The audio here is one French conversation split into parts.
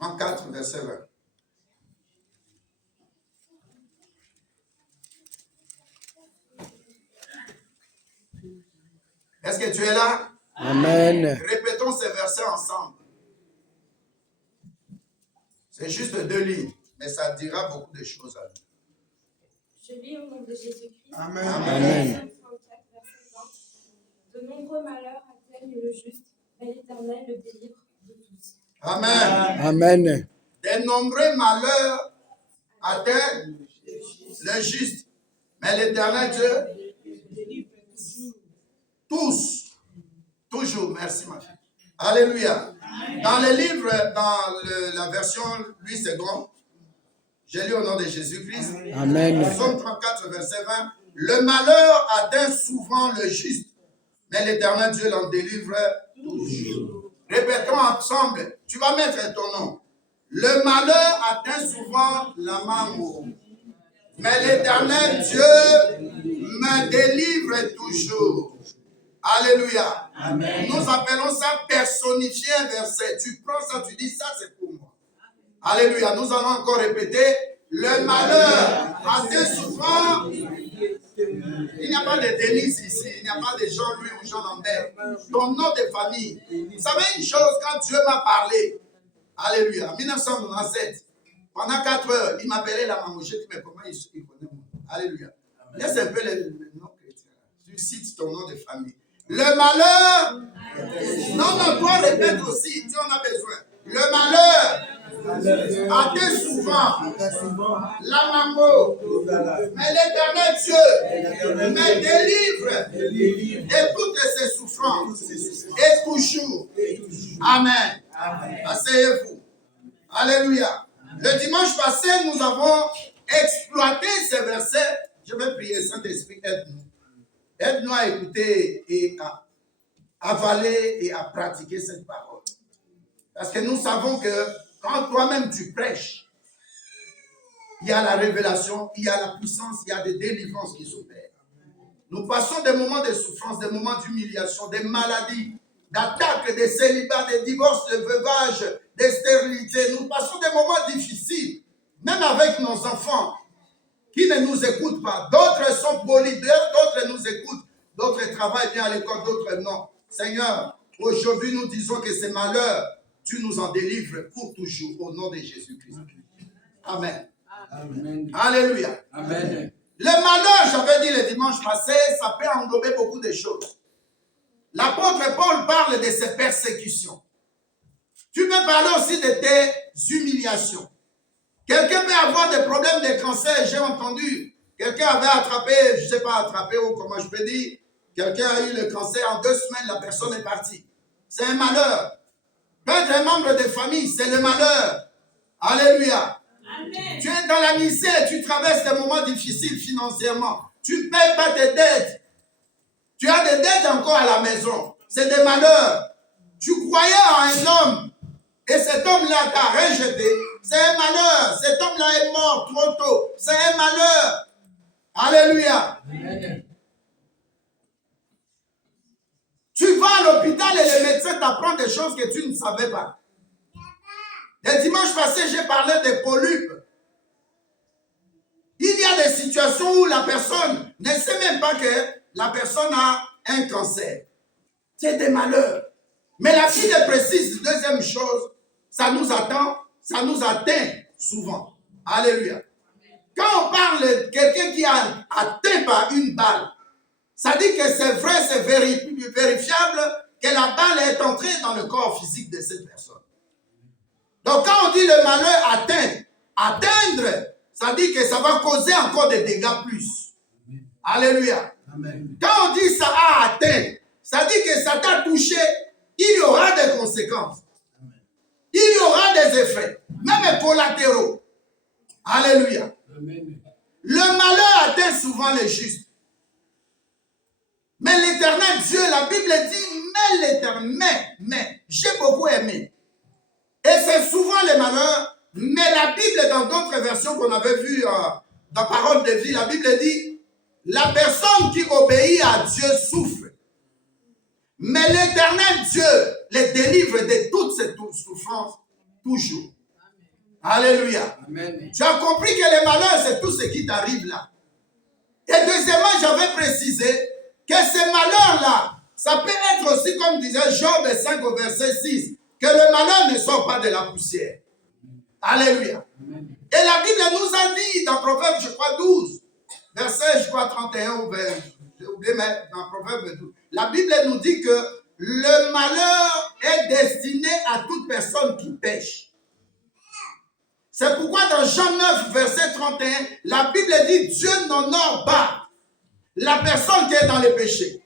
34, verset 20. Est-ce que tu es là? Amen. Répétons ces versets ensemble. C'est juste 2 lignes, mais ça dira beaucoup de choses à nous. Je lis au nom de Jésus-Christ. Amen. Amen. 34, verset 20. De nombreux malheurs atteignent le juste, mais l'Éternel le délivre de tous. Amen. Amen. Des nombreux malheurs atteignent le juste, mais l'Éternel Dieu, tous, toujours, merci ma fille. Alléluia. Dans le livre, la version Louis II, j'ai lu au nom de Jésus-Christ. Amen. Psaume 34, verset 20. Le malheur atteint souvent le juste, mais l'Éternel Dieu l'en délivre toujours. Répétons ensemble. Tu vas mettre ton nom. Le malheur atteint souvent la maman, mais l'Éternel Dieu me délivre toujours. Alléluia. Amen. Nous appelons ça personnifier un verset. Tu prends ça, tu dis ça, c'est pour moi. Alléluia. Nous allons encore répéter. Le malheur atteint souvent. Il n'y a pas de Denise ici. Il n'y a pas de Jean-Louis ou Jean-Lambert. Ton nom de famille. Vous savez une chose, quand Dieu m'a parlé, alléluia, en 1997, pendant 4 heures, il m'appelait la maman. J'ai dit, mais comment il connaît moi? Alléluia. Laisse un peu le nom chrétien. Tu cites ton nom de famille. Le malheur. Non, toi répète aussi. Tu en as besoin. Le malheur atteint souvent la maman. Mais l'Éternel Dieu me délivre de toutes ces souffrances. Et toujours. Amen. Asseyez-vous. Alléluia. Le dimanche passé, nous avons exploité ces versets. Je vais prier, Saint-Esprit, aide-nous. Aide-nous à écouter et à avaler et à pratiquer cette parole. Parce que nous savons que quand toi-même tu prêches, il y a la révélation, il y a la puissance, il y a des délivrances qui s'opèrent. Nous passons des moments de souffrance, des moments d'humiliation, des maladies, d'attaques, des célibats, des divorces, des veuvages, des stérilités. Nous passons des moments difficiles, même avec nos enfants qui ne nous écoutent pas. D'autres sont polis, d'autres nous écoutent, d'autres travaillent bien à l'école, d'autres non. Seigneur, aujourd'hui nous disons que ces malheurs, tu nous en délivres pour toujours au nom de Jésus-Christ. Amen. Amen. Alléluia. Amen. Le malheur, j'avais dit le dimanche passé, ça peut englober beaucoup de choses. L'apôtre Paul parle de ses persécutions. Tu peux parler aussi de tes humiliations. Quelqu'un peut avoir des problèmes de cancer, j'ai entendu. Quelqu'un avait attrapé, je ne sais pas attrapé ou comment je peux dire, quelqu'un a eu le cancer, en 2 semaines, la personne est partie. C'est un malheur. Perdre un membre de famille, c'est le malheur. Alléluia. Amen. Tu es dans la misère, tu traverses des moments difficiles financièrement. Tu ne payes pas tes dettes. Tu as des dettes encore à la maison. C'est des malheurs. Tu croyais à un homme et cet homme-là t'a rejeté. C'est un malheur. Cet homme-là est mort trop tôt. C'est un malheur. Alléluia. Amen. Tu vas à l'hôpital et le médecin t'apprend des choses que tu ne savais pas. Le dimanche passé, j'ai parlé des polypes. Il y a des situations où la personne ne sait même pas que la personne a un cancer. C'est des malheurs. Mais la Bible précise, deuxième chose, ça nous attend, ça nous atteint souvent. Alléluia. Quand on parle de quelqu'un qui a atteint par une balle, ça dit que c'est vrai, c'est vérifiable que la balle est entrée dans le corps physique de cette personne. Donc quand on dit le malheur atteindre, ça dit que ça va causer encore des dégâts plus. Alléluia. Amen. Quand on dit ça a atteint, ça dit que ça t'a touché, il y aura des conséquences. Amen. Il y aura des effets, même collatéraux. Alléluia. Amen. Le malheur atteint souvent les justes. Mais l'Éternel Dieu, la Bible dit, mais l'Éternel, mais j'ai beaucoup aimé. Et c'est souvent les malheurs, mais la Bible, dans d'autres versions qu'on avait vues dans Parole de vie, la Bible dit, la personne qui obéit à Dieu souffre. Mais l'Éternel Dieu les délivre de toutes ces souffrances, toujours. Alléluia. Amen. Tu as compris que les malheurs, c'est tout ce qui t'arrive là. Et deuxièmement, j'avais précisé que ces malheurs-là, ça peut être aussi, comme disait Job 5 au verset 6, que le malheur ne sort pas de la poussière. Alléluia. Amen. Et la Bible nous a dit dans Proverbe, je crois, 12, verset, je crois, 31 ou 20, j'ai oublié, mais dans Proverbe 12, la Bible nous dit que le malheur est destiné à toute personne qui pêche. C'est pourquoi dans Jean 9, verset 31, la Bible dit Dieu n'honore pas la personne qui est dans le péché.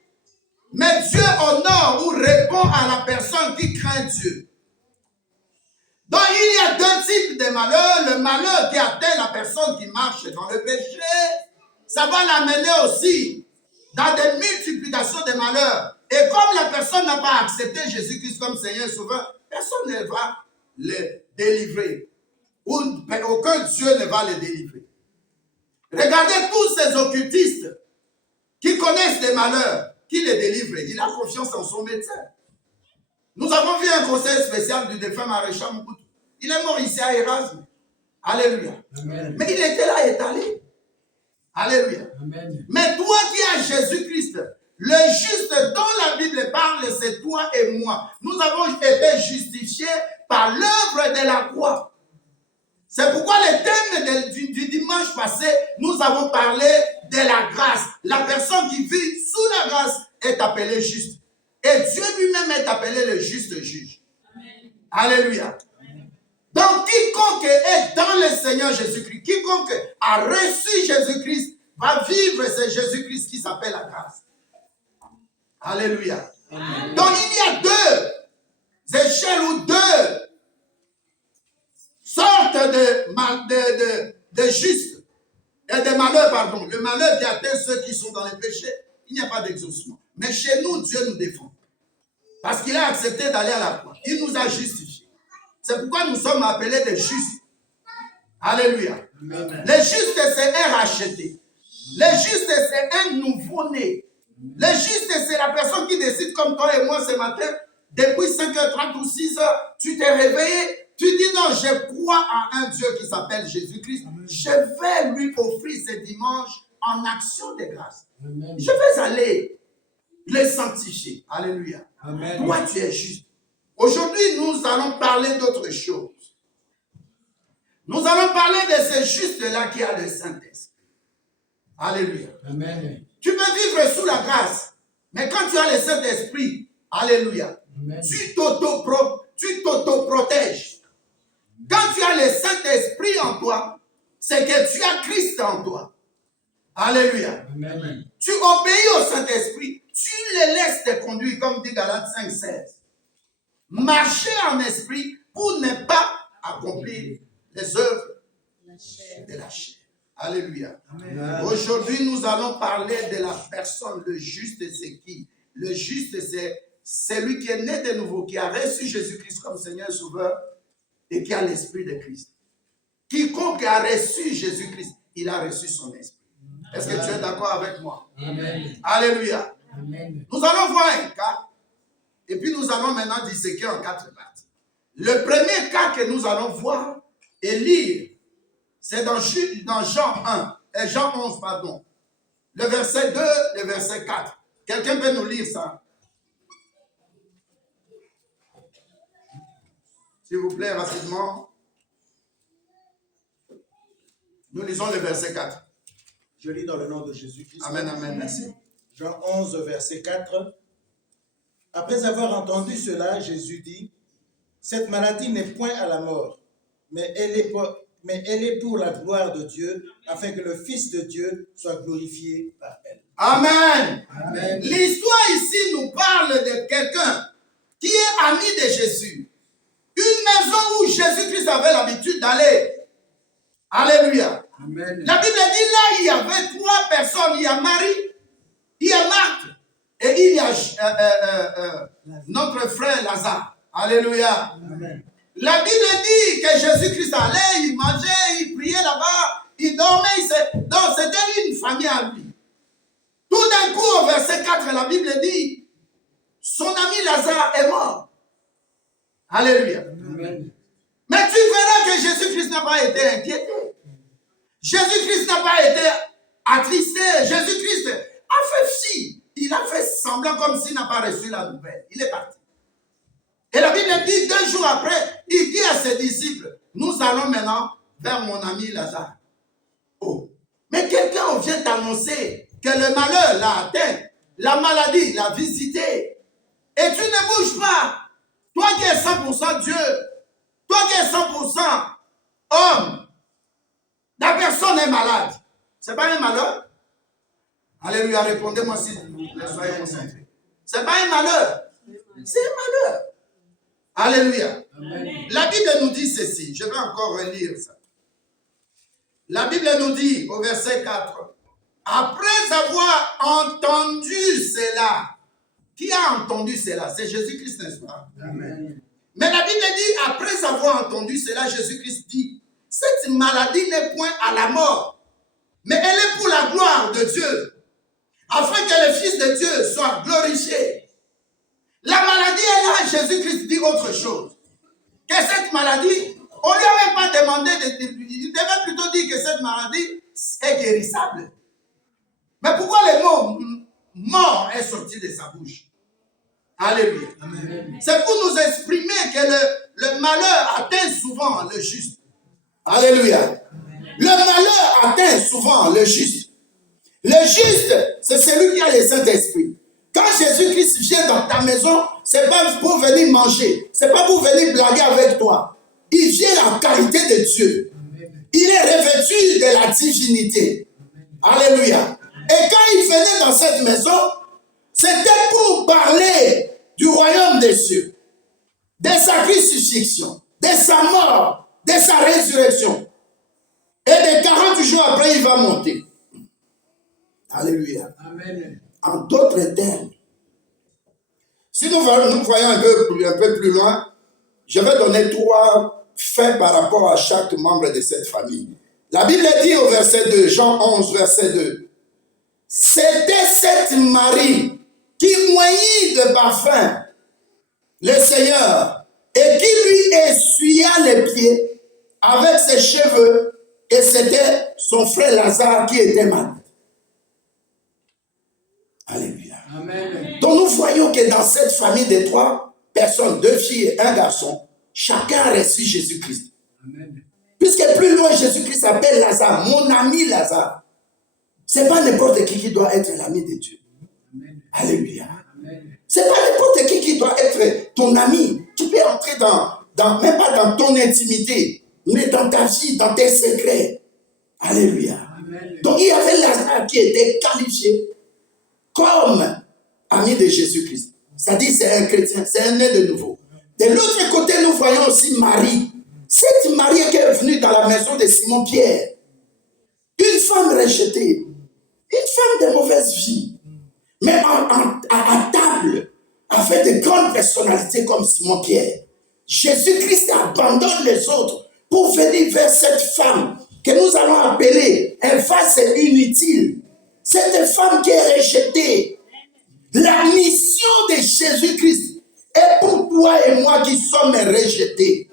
Mais Dieu honore ou répond à la personne qui craint Dieu. Donc il y a deux types de malheurs. Le malheur qui atteint la personne qui marche dans le péché, ça va l'amener aussi dans des multiplications de malheurs. Et comme la personne n'a pas accepté Jésus-Christ comme Seigneur et Sauveur, personne ne va le délivrer. Aucun Dieu ne va le délivrer. Regardez tous ces occultistes qui connaissent les malheurs, qui les délivrent. Il a confiance en son médecin. Nous avons vu un conseil spécial du défunt maréchal Mobutu. Il est mort ici à Erasme. Alléluia. Amen. Mais il était là étalé. Alléluia. Amen. Mais toi qui as Jésus-Christ, le juste dont la Bible parle, c'est toi et moi. Nous avons été justifiés par l'œuvre de la croix. C'est pourquoi le thème du dimanche passé, nous avons parlé de la grâce. La personne qui vit sous la grâce est appelée juste. Et Dieu lui-même est appelé le juste juge. Amen. Alléluia. Amen. Donc quiconque est dans le Seigneur Jésus-Christ, quiconque a reçu Jésus-Christ, va vivre ce Jésus-Christ qui s'appelle la grâce. Alléluia. Amen. Donc il y a deux échelles ou deux sorte de justes et de malheurs, pardon. Le malheur qui atteint ceux qui sont dans les péchés, il n'y a pas d'exaucement. Mais chez nous, Dieu nous défend. Parce qu'il a accepté d'aller à la croix. Il nous a justifiés. C'est pourquoi nous sommes appelés des justes. Alléluia. Amen. Les justes, c'est un racheté. Les justes, c'est un nouveau-né. Les justes, c'est la personne qui décide comme toi et moi ce matin, depuis 5h30 ou 6h, tu t'es réveillé. Tu dis non, je crois à un Dieu qui s'appelle Jésus-Christ. Amen. Je vais lui offrir ce dimanche en action de grâce. Amen. Je vais aller les sanctifier. Alléluia. Amen. Toi, tu es juste. Aujourd'hui, nous allons parler d'autre chose. Nous allons parler de ce juste-là qui a le Saint-Esprit. Alléluia. Amen. Tu peux vivre sous la grâce, mais quand tu as le Saint-Esprit, alléluia, amen, tu t'auto-protèges. Quand tu as le Saint-Esprit en toi, c'est que tu as Christ en toi. Alléluia. Amen. Tu obéis au Saint-Esprit, tu le laisses te conduire, comme dit Galates 5:16. Marcher en esprit pour ne pas accomplir les œuvres de la chair. Alléluia. Amen. Aujourd'hui, nous allons parler de la personne. Le juste, c'est qui? Le juste, c'est celui qui est né de nouveau, qui a reçu Jésus-Christ comme Seigneur et Sauveur, et qui a l'Esprit de Christ. Quiconque a reçu Jésus-Christ, il a reçu son Esprit. Est-ce que tu es d'accord avec moi? Amen. Alléluia. Amen. Nous allons voir un cas, et puis nous allons maintenant disséquer en 4 parties. Le premier cas que nous allons voir et lire, c'est dans Jean 1, et Jean 11, pardon. Le verset 2, le verset 4. Quelqu'un peut nous lire ça? S'il vous plaît, rapidement. Nous lisons le verset 4. Je lis dans le nom de Jésus-Christ. Amen, amen, merci. Jean 11, verset 4. Après avoir entendu cela, Jésus dit, « Cette maladie n'est point à la mort, mais elle est pour la gloire de Dieu, afin que le Fils de Dieu soit glorifié par elle. » Amen. Amen. L'histoire ici nous parle de quelqu'un qui est ami de Jésus. Une maison où Jésus-Christ avait l'habitude d'aller. Alléluia. Amen. La Bible dit là, il y avait 3 personnes. Il y a Marie, il y a Marthe et il y a notre frère Lazare. Alléluia. Amen. La Bible dit que Jésus-Christ allait, il mangeait, il priait là-bas, il dormait. Donc c'était une famille à lui. Tout d'un coup, au verset 4, la Bible dit, son ami Lazare est mort. Alléluia. Amen. Mais tu verras que Jésus-Christ n'a pas été inquiété. Jésus-Christ n'a pas été attristé. Jésus-Christ a fait fi. Il a fait semblant comme s'il n'a pas reçu la nouvelle. Il est parti. Et la Bible dit, 2 jours après, il dit à ses disciples, nous allons maintenant vers mon ami Lazare. Oh. Mais quelqu'un vient t'annoncer que le malheur l'a atteint, la maladie l'a visité. Et tu ne bouges pas. Toi qui es 100% Dieu, toi qui es 100% homme, la personne est malade. Ce n'est pas un malheur? Alléluia, répondez-moi s'il vous plaît, soyez concentrés. Ce n'est pas un malheur. C'est un malheur. Alléluia. Amen. La Bible nous dit ceci. Je vais encore relire ça. La Bible nous dit au verset 4. Après avoir entendu cela. Qui a entendu cela? C'est Jésus-Christ, n'est-ce pas? Amen. Mais la Bible dit, après avoir entendu cela, Jésus-Christ dit, cette maladie n'est point à la mort, mais elle est pour la gloire de Dieu, afin que le Fils de Dieu soit glorifié. La maladie est là, Jésus-Christ dit autre chose. Que cette maladie, on ne lui avait pas demandé, il devait plutôt dire que cette maladie est guérissable. Mais pourquoi le mot mort est sorti de sa bouche? Alléluia. C'est pour nous exprimer que le malheur atteint souvent le juste. Alléluia. Amen. Le malheur atteint souvent le juste. Le juste, c'est celui qui a le Saint-Esprit. Quand Jésus-Christ vient dans ta maison, c'est pas pour venir manger, c'est pas pour venir blaguer avec toi. Il vient en qualité de Dieu. Il est revêtu de la divinité. Alléluia. Et quand il venait dans cette maison, c'était pour parler du royaume des cieux, de sa crucifixion, de sa mort, de sa résurrection. Et de 40 jours après, il va monter. Alléluia. Amen. En d'autres termes, si nous voyons un peu plus loin, je vais donner 3 faits par rapport à chaque membre de cette famille. La Bible dit au verset 2, Jean 11, verset 2, c'était cette Marie qui moignit de parfum le Seigneur et qui lui essuya les pieds avec ses cheveux, et c'était son frère Lazare qui était malade. Alléluia. Amen. Donc nous voyons que dans cette famille de 3 personnes, 2 filles et 1 garçon, chacun a reçu Jésus-Christ. Amen. Puisque plus loin, Jésus-Christ s'appelle Lazare, mon ami Lazare. Ce n'est pas n'importe qui doit être l'ami de Dieu. Amen. Alléluia. Ce n'est pas n'importe qui doit être ton ami. Tu peux entrer même pas dans ton intimité, mais dans ta vie, dans tes secrets. Alléluia. Amen. Donc il y avait Lazare qui était qualifié comme ami de Jésus-Christ. Ça dit c'est un chrétien, c'est un né de nouveau. De l'autre côté, nous voyons aussi Marie. Cette Marie qui est venue dans la maison de Simon-Pierre. Une femme rejetée. Une femme de mauvaise vie. Mais à table, avec de grandes personnalités comme Simon-Pierre. Jésus-Christ abandonne les autres pour venir vers cette femme que nous allons appeler un vase inutile. Cette femme qui est rejetée. La mission de Jésus-Christ est pour toi et moi qui sommes rejetés.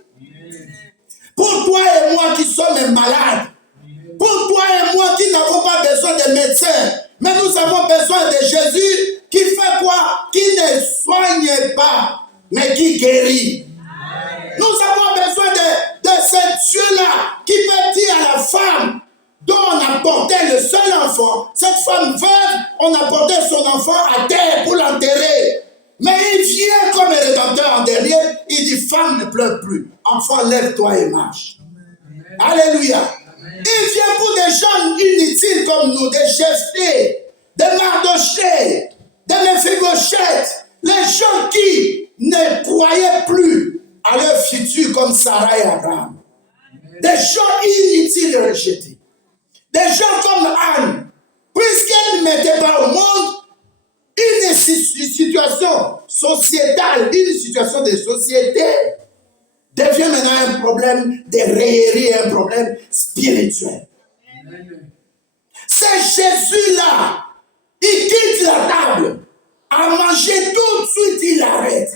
Pour toi et moi qui sommes malades. Pour toi et moi qui n'avons pas besoin de médecins. Mais nous avons besoin de Jésus qui fait quoi? Qui ne soigne pas, mais qui guérit. Nous avons besoin de ce Dieu-là qui peut dire à la femme dont on a porté le seul enfant, cette femme veuve, on a porté son enfant à terre pour l'enterrer. Mais il vient comme un rédempteur en dernier, il dit, femme ne pleure plus. Enfant, lève-toi et marche. Amen. Alléluia. Amen. Il vient pour des gens inutiles comme nous, des Jephthé, des Mardochée, des Méphibosheth, les gens qui ne croyaient plus à leur futur comme Sarah et Abraham. Amen. Des gens inutiles et rejetés. Des gens comme Anne, puisqu'elle ne mettait pas au monde une situation sociétale, une situation de société, devient maintenant un problème de raillerie, un problème spirituel. Amen. C'est Jésus-là, il quitte la table, à manger tout de suite, il arrête.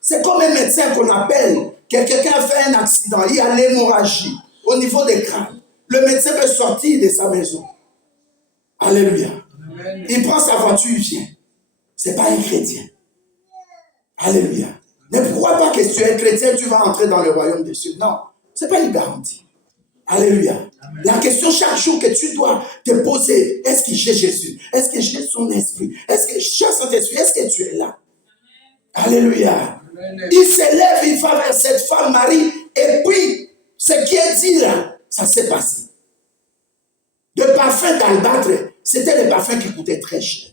C'est comme un médecin qu'on appelle que quelqu'un a fait un accident, il y a l'hémorragie au niveau des crânes. Le médecin peut sortir de sa maison. Alléluia. Amen. Il prend sa voiture, il vient. Ce n'est pas un chrétien. Alléluia. Ne crois pas que si tu es chrétien, tu vas entrer dans le royaume des cieux. Non, ce n'est pas une garantie. Alléluia. Amen. La question chaque jour que tu dois te poser, est-ce que j'ai Jésus? Est-ce que j'ai son esprit? Est-ce que j'ai son esprit? Est-ce que tu es là? Alléluia. Amen. Il s'élève, il va vers cette femme Marie, et puis ce qui est dit là, ça s'est passé. Le parfum d'albâtre, c'était le parfum qui coûtait très cher.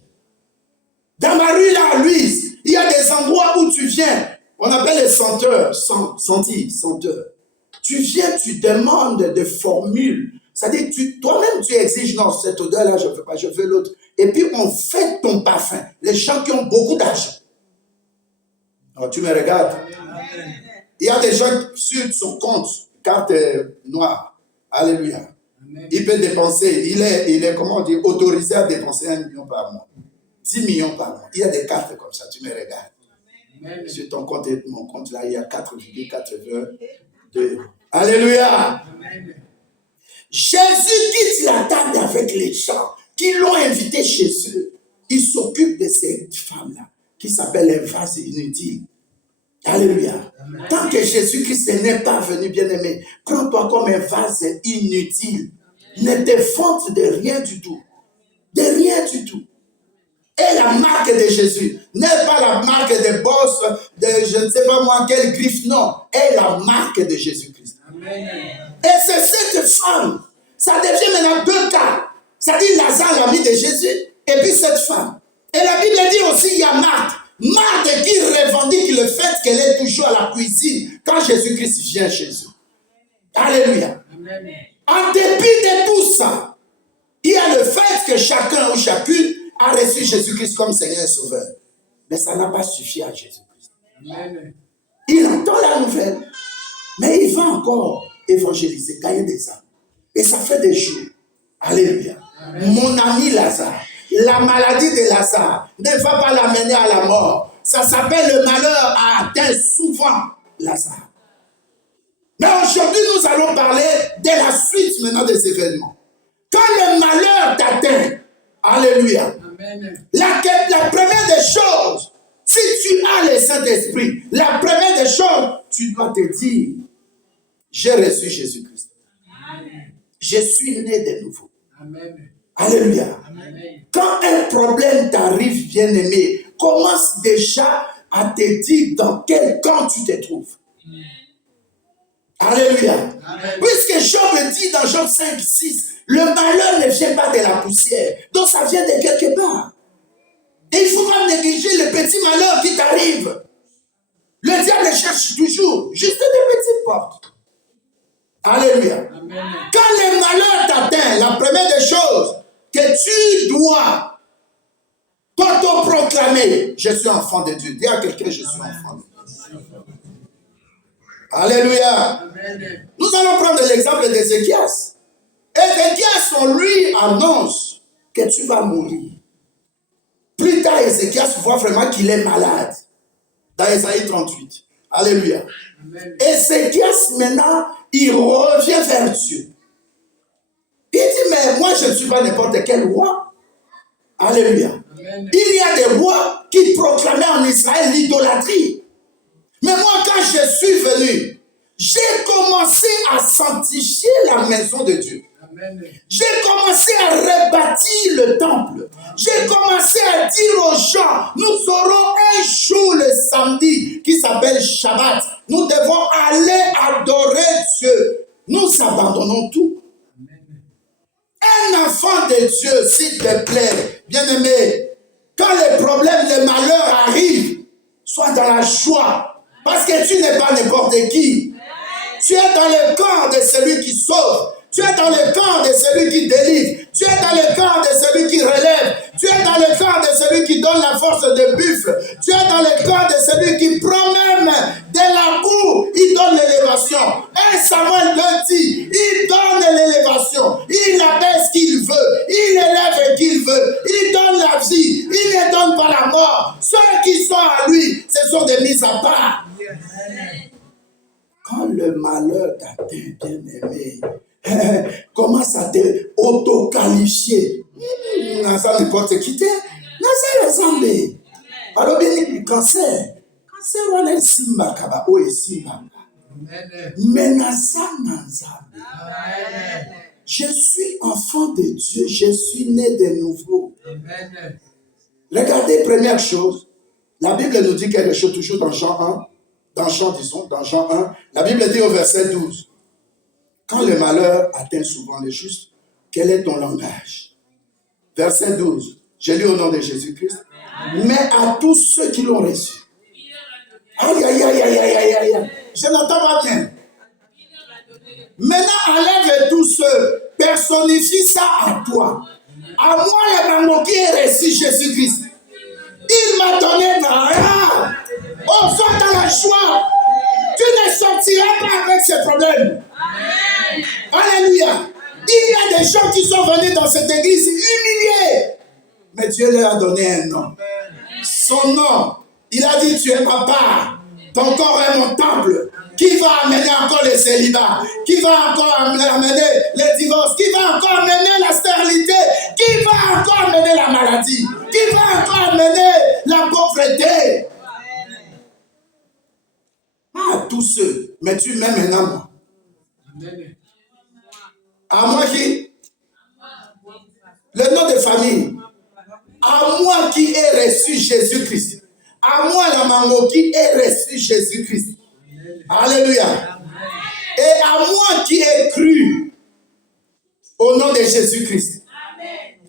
Dans ma rue là, à Louise, il y a des endroits où tu viens, on appelle les senteurs, senteurs. Tu viens, tu demandes des formules. C'est-à-dire, toi-même, tu exiges, non, cette odeur-là, je ne veux pas, je veux l'autre. Et puis, on fait ton parfum. Les gens qui ont beaucoup d'argent. Alors, tu me regardes. Amen. Il y a des gens sur son compte, carte noire. Alléluia. Amen. Il peut dépenser, il est comment dire, autorisé à dépenser 1 million par mois. 10 millions par mois. Il y a des cartes comme ça, tu me regardes. Amen. Sur ton compte et mon compte, là, il y a 4,82 €. Alléluia. Amen. Jésus quitte la table avec les gens qui l'ont invité chez eux. Il s'occupe de cette femme-là, qui s'appelle un vase inutile. Alléluia. Amen. Tant que Jésus-Christ n'est pas venu, bien-aimé, prends-toi comme un vase inutile. Amen. Ne te fante de rien du tout. De rien du tout. Et la marque de Jésus n'est pas la marque de boss, de je ne sais pas moi quelle griffe, non. Est la marque de Jésus-Christ. Amen. Et c'est cette femme, ça devient maintenant 2 cas. Ça dit Lazare, l'ami de Jésus, et puis cette femme. Et la Bible dit aussi, il y a Marthe. Marthe qui revendique le fait qu'elle est toujours à la cuisine quand Jésus-Christ vient chez eux. Alléluia. Amen. En dépit de tout ça, il y a le fait que chacun ou chacune a reçu Jésus-Christ comme Seigneur et Sauveur. Mais ça n'a pas suffi à Jésus-Christ. Amen. Il entend la nouvelle, mais il va encore évangéliser, gagner des âmes. Et ça fait des jours. Alléluia. Amen. Mon ami Lazare, la maladie de Lazare ne va pas l'amener à la mort. Ça s'appelle le malheur a atteint souvent Lazare. Mais aujourd'hui, nous allons parler de la suite maintenant des événements. Quand le malheur t'atteint, alléluia. Amen. La première des choses, si tu as le Saint-Esprit, la première des choses, tu dois te dire, j'ai reçu Jésus-Christ. Amen. Je suis né de nouveau. Amen. Alléluia. Amen. Quand un problème t'arrive, bien-aimé, commence déjà à te dire dans quel camp tu te trouves. Amen. Alléluia. Amen. Puisque Job dit dans Job 5, 6, le malheur ne vient pas de la poussière. Donc ça vient de quelque part. Et il ne faut pas négliger le petit malheur qui t'arrive. Le diable cherche toujours juste des petites portes. Alléluia. Amen. Quand le malheur t'atteint, la première des choses que tu dois t'auto-proclamer, je suis enfant de Dieu. Dis à quelqu'un, je suis enfant de Dieu. Alléluia. Amen. Nous allons prendre l'exemple d'Ézéchias. Ézéchias, on lui annonce que tu vas mourir. Plus tard, Ézéchias voit vraiment qu'il est malade. Dans Ésaïe 38. Alléluia. Amen. Ézéchias, maintenant, il revient vers Dieu. Il dit, mais moi, je ne suis pas n'importe quel roi. Alléluia. Amen. Il y a des rois qui proclamaient en Israël l'idolâtrie. Mais moi, quand je suis venu, j'ai commencé à sanctifier la maison de Dieu. Amen. J'ai commencé à rebâtir le temple. J'ai commencé à dire aux gens, nous aurons un jour le samedi qui s'appelle Shabbat. Nous devons aller adorer Dieu. Nous abandonnons tout. Amen. Un enfant de Dieu, s'il te plaît, bien-aimé, quand les problèmes, les malheurs arrivent, sois dans la joie. Parce que tu n'es pas n'importe qui. Tu es dans le camp de celui qui sauve. Tu es dans le camp de celui qui délivre. Tu es dans le camp de celui qui relève. Tu es dans le camp de celui qui donne la force de buffle. Tu es dans le camp de celui qui prend même de la boue. Il donne l'élévation. Et Samuel le dit, il donne l'élévation. Il abaisse qu'il veut. Il élève qu'il veut. Il donne la vie. Il ne donne pas la mort. Ceux qui sont à lui, ce sont des mises à part. Quand le malheur t'atteint, bien-aimé, commence à te auto-qualifier. Ça n'importe qui t'est. Ça ressemble. Alors, bien, le cancer. Cancer, on est simba, kaba, o est simba. Je suis enfant de Dieu, je suis né de nouveau. Regardez, première chose, la Bible nous dit quelque chose toujours dans Jean 1, dans Jean 1, la Bible dit au verset 12, quand le malheur atteint souvent les justes, quel est ton langage? Verset 12, je lis au nom de Jésus-Christ, mais à tous ceux qui l'ont reçu. Aïe, aïe, aïe, aïe, aïe, aïe, aïe, je n'entends pas bien. Maintenant, enlève tous ceux, personnifie ça à toi. À moi, le mango qui est reçu Jésus-Christ. Il m'a donné rien. Oh, sois dans la joie. Tu ne sortiras pas avec ces problèmes. Alléluia. Il y a des gens qui sont venus dans cette église humiliés. Mais Dieu leur a donné un nom. Son nom, il a dit, tu es ma part. Ton corps est mon temple. Qui va amener encore le célibat? Qui va encore amener le divorce? Qui va encore amener la stérilité? Qui va encore amener la maladie? Qui va encore amener la pauvreté? Ah, tous ceux. Mais tu m'aimes maintenant, moi. À moi qui? Le nom de famille. À moi qui ai reçu Jésus-Christ. À moi la mango qui ai reçu Jésus-Christ. Alléluia. Et à moi qui ai cru au nom de Jésus-Christ.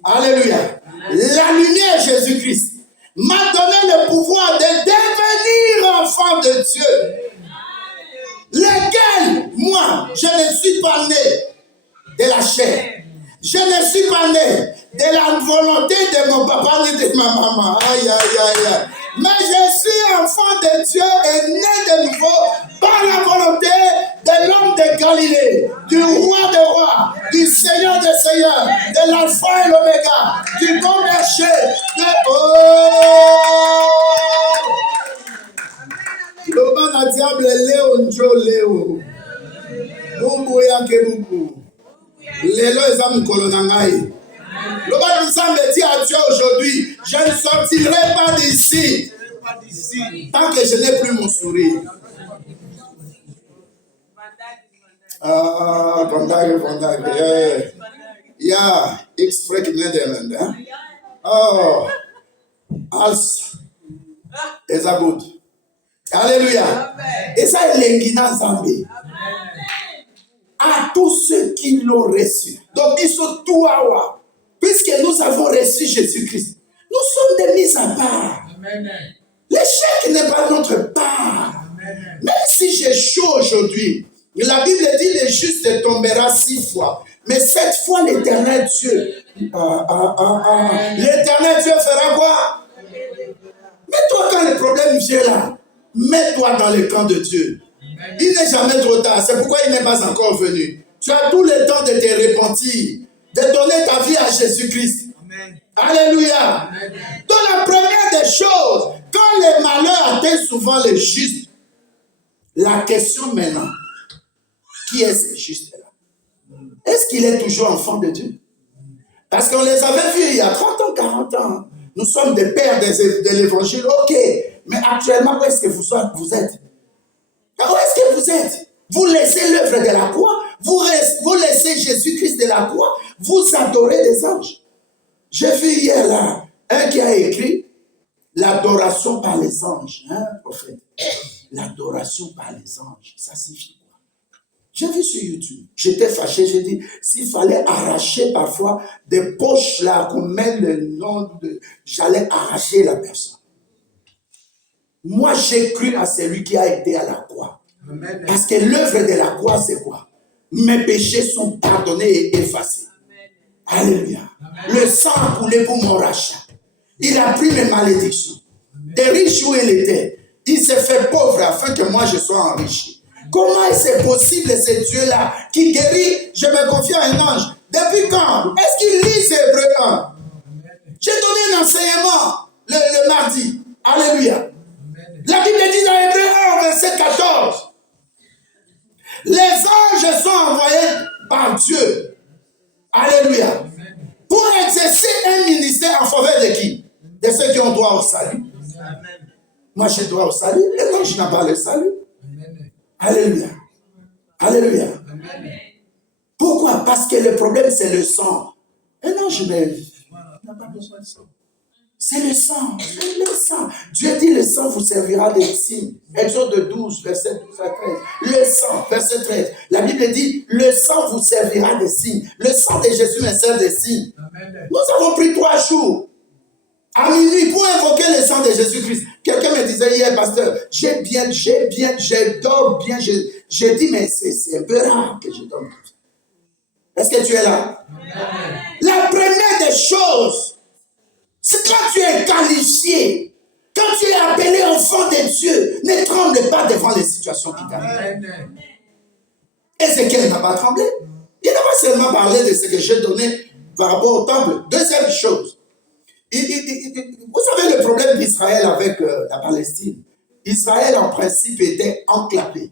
Alléluia. La lumière Jésus-Christ m'a donné le pouvoir de devenir enfant de Dieu. Lequel, moi, je ne suis pas né de la chair. Je ne suis pas né de la volonté de mon papa ni de ma maman. Aïe, aïe, aïe, aïe. Mais je suis enfant de Dieu et né de nouveau par la volonté de l'homme de Galilée, du roi des rois, du Seigneur des seigneurs, de l'alpha et l'oméga, du bon berger, de... Oh! Le diable Léo Njo Léo. Bumbu yake Bumbu. Lélo eza mukolo na ngai. Le Nzambe dit à Dieu aujourd'hui, je ne sortirai pas d'ici tant que je n'ai plus mon sourire. Ah, vandaag. Ja, ik spreek Nederlands. Oh, als is dat goed. Alléluia. Et ça est l'engina Nzambe. À tous ceux qui l'ont reçu. Donc ils sont tout à wa. Puisque nous avons reçu Jésus-Christ, nous sommes des mises à part. L'échec n'est pas notre part. Même si j'échoue aujourd'hui, la Bible dit le juste tombera 6 fois. Mais 7 fois l'éternel Dieu. L'éternel Dieu fera quoi? Mets-toi quand le problème vient là. Mets-toi dans le camp de Dieu. Il n'est jamais trop tard. C'est pourquoi il n'est pas encore venu. Tu as tout le temps de te repentir, de donner ta vie à Jésus-Christ. Amen. Alléluia. Amen. Donc la première des choses, quand les malheurs atteignent souvent les justes, la question maintenant, qui est ce juste-là? Est-ce qu'il est toujours enfant de Dieu? Parce qu'on les avait vus il y a 30 ans, 40 ans. Nous sommes des pères de l'évangile, ok. Mais actuellement, où est-ce que vous êtes? Où est-ce que vous êtes? Vous laissez l'œuvre de la croix, vous laissez Jésus-Christ de la croix, vous adorez les anges. J'ai vu hier là, un qui a écrit l'adoration par les anges, hein, prophète? L'adoration par les anges, ça signifie quoi? J'ai vu sur YouTube, j'étais fâché, j'ai dit, s'il fallait arracher parfois des poches là, qu'on met le nom de... J'allais arracher la personne. Moi, j'ai cru à celui qui a été à la croix. Amen. Parce que l'œuvre de la croix, c'est quoi? Mes péchés sont pardonnés et effacés. Amen. Alléluia. Amen. Le sang a coulé pour mon rachat. Il a pris mes malédictions. Amen. Des riches où il était, il s'est fait pauvre afin que moi je sois enrichi. Comment est-ce possible, ce Dieu-là qui guérit? Je me confie à un ange. Depuis quand? Est-ce qu'il lit ces Hébreux 1? J'ai donné un enseignement le mardi. Alléluia. La Bible dit dans Hébreux 1, verset 14. Les anges sont envoyés par Dieu. Alléluia. Pour exercer un ministère en faveur de qui? De ceux qui ont droit au salut. Moi, j'ai droit au salut. Et l'ange n'a pas le salut. Alléluia. Alléluia. Pourquoi? Parce que le problème, c'est le sang. Un ange n'a pas besoin de sang. C'est le sang. C'est le sang. Dieu dit, le sang vous servira de signe. Exode 12, verset 12 à 13. Le sang, verset 13. La Bible dit, le sang vous servira de signe. Le sang de Jésus me sert de signe. Nous avons pris 3 jours à minuit pour invoquer le sang de Jésus-Christ. Quelqu'un me disait hier, pasteur, je dors bien. J'ai dit, mais c'est un peu rare que je dorme. Est-ce que tu es là? Amen. La première des choses, c'est quand tu es qualifié, quand tu es appelé enfant de Dieu, ne tremble pas devant les situations qui t'arrivent. Ézéchiel n'a pas tremblé. Il n'a pas seulement parlé de ce que j'ai donné par rapport au temple. Deuxième chose, vous savez le problème d'Israël avec la Palestine. Israël, en principe, était enclavé.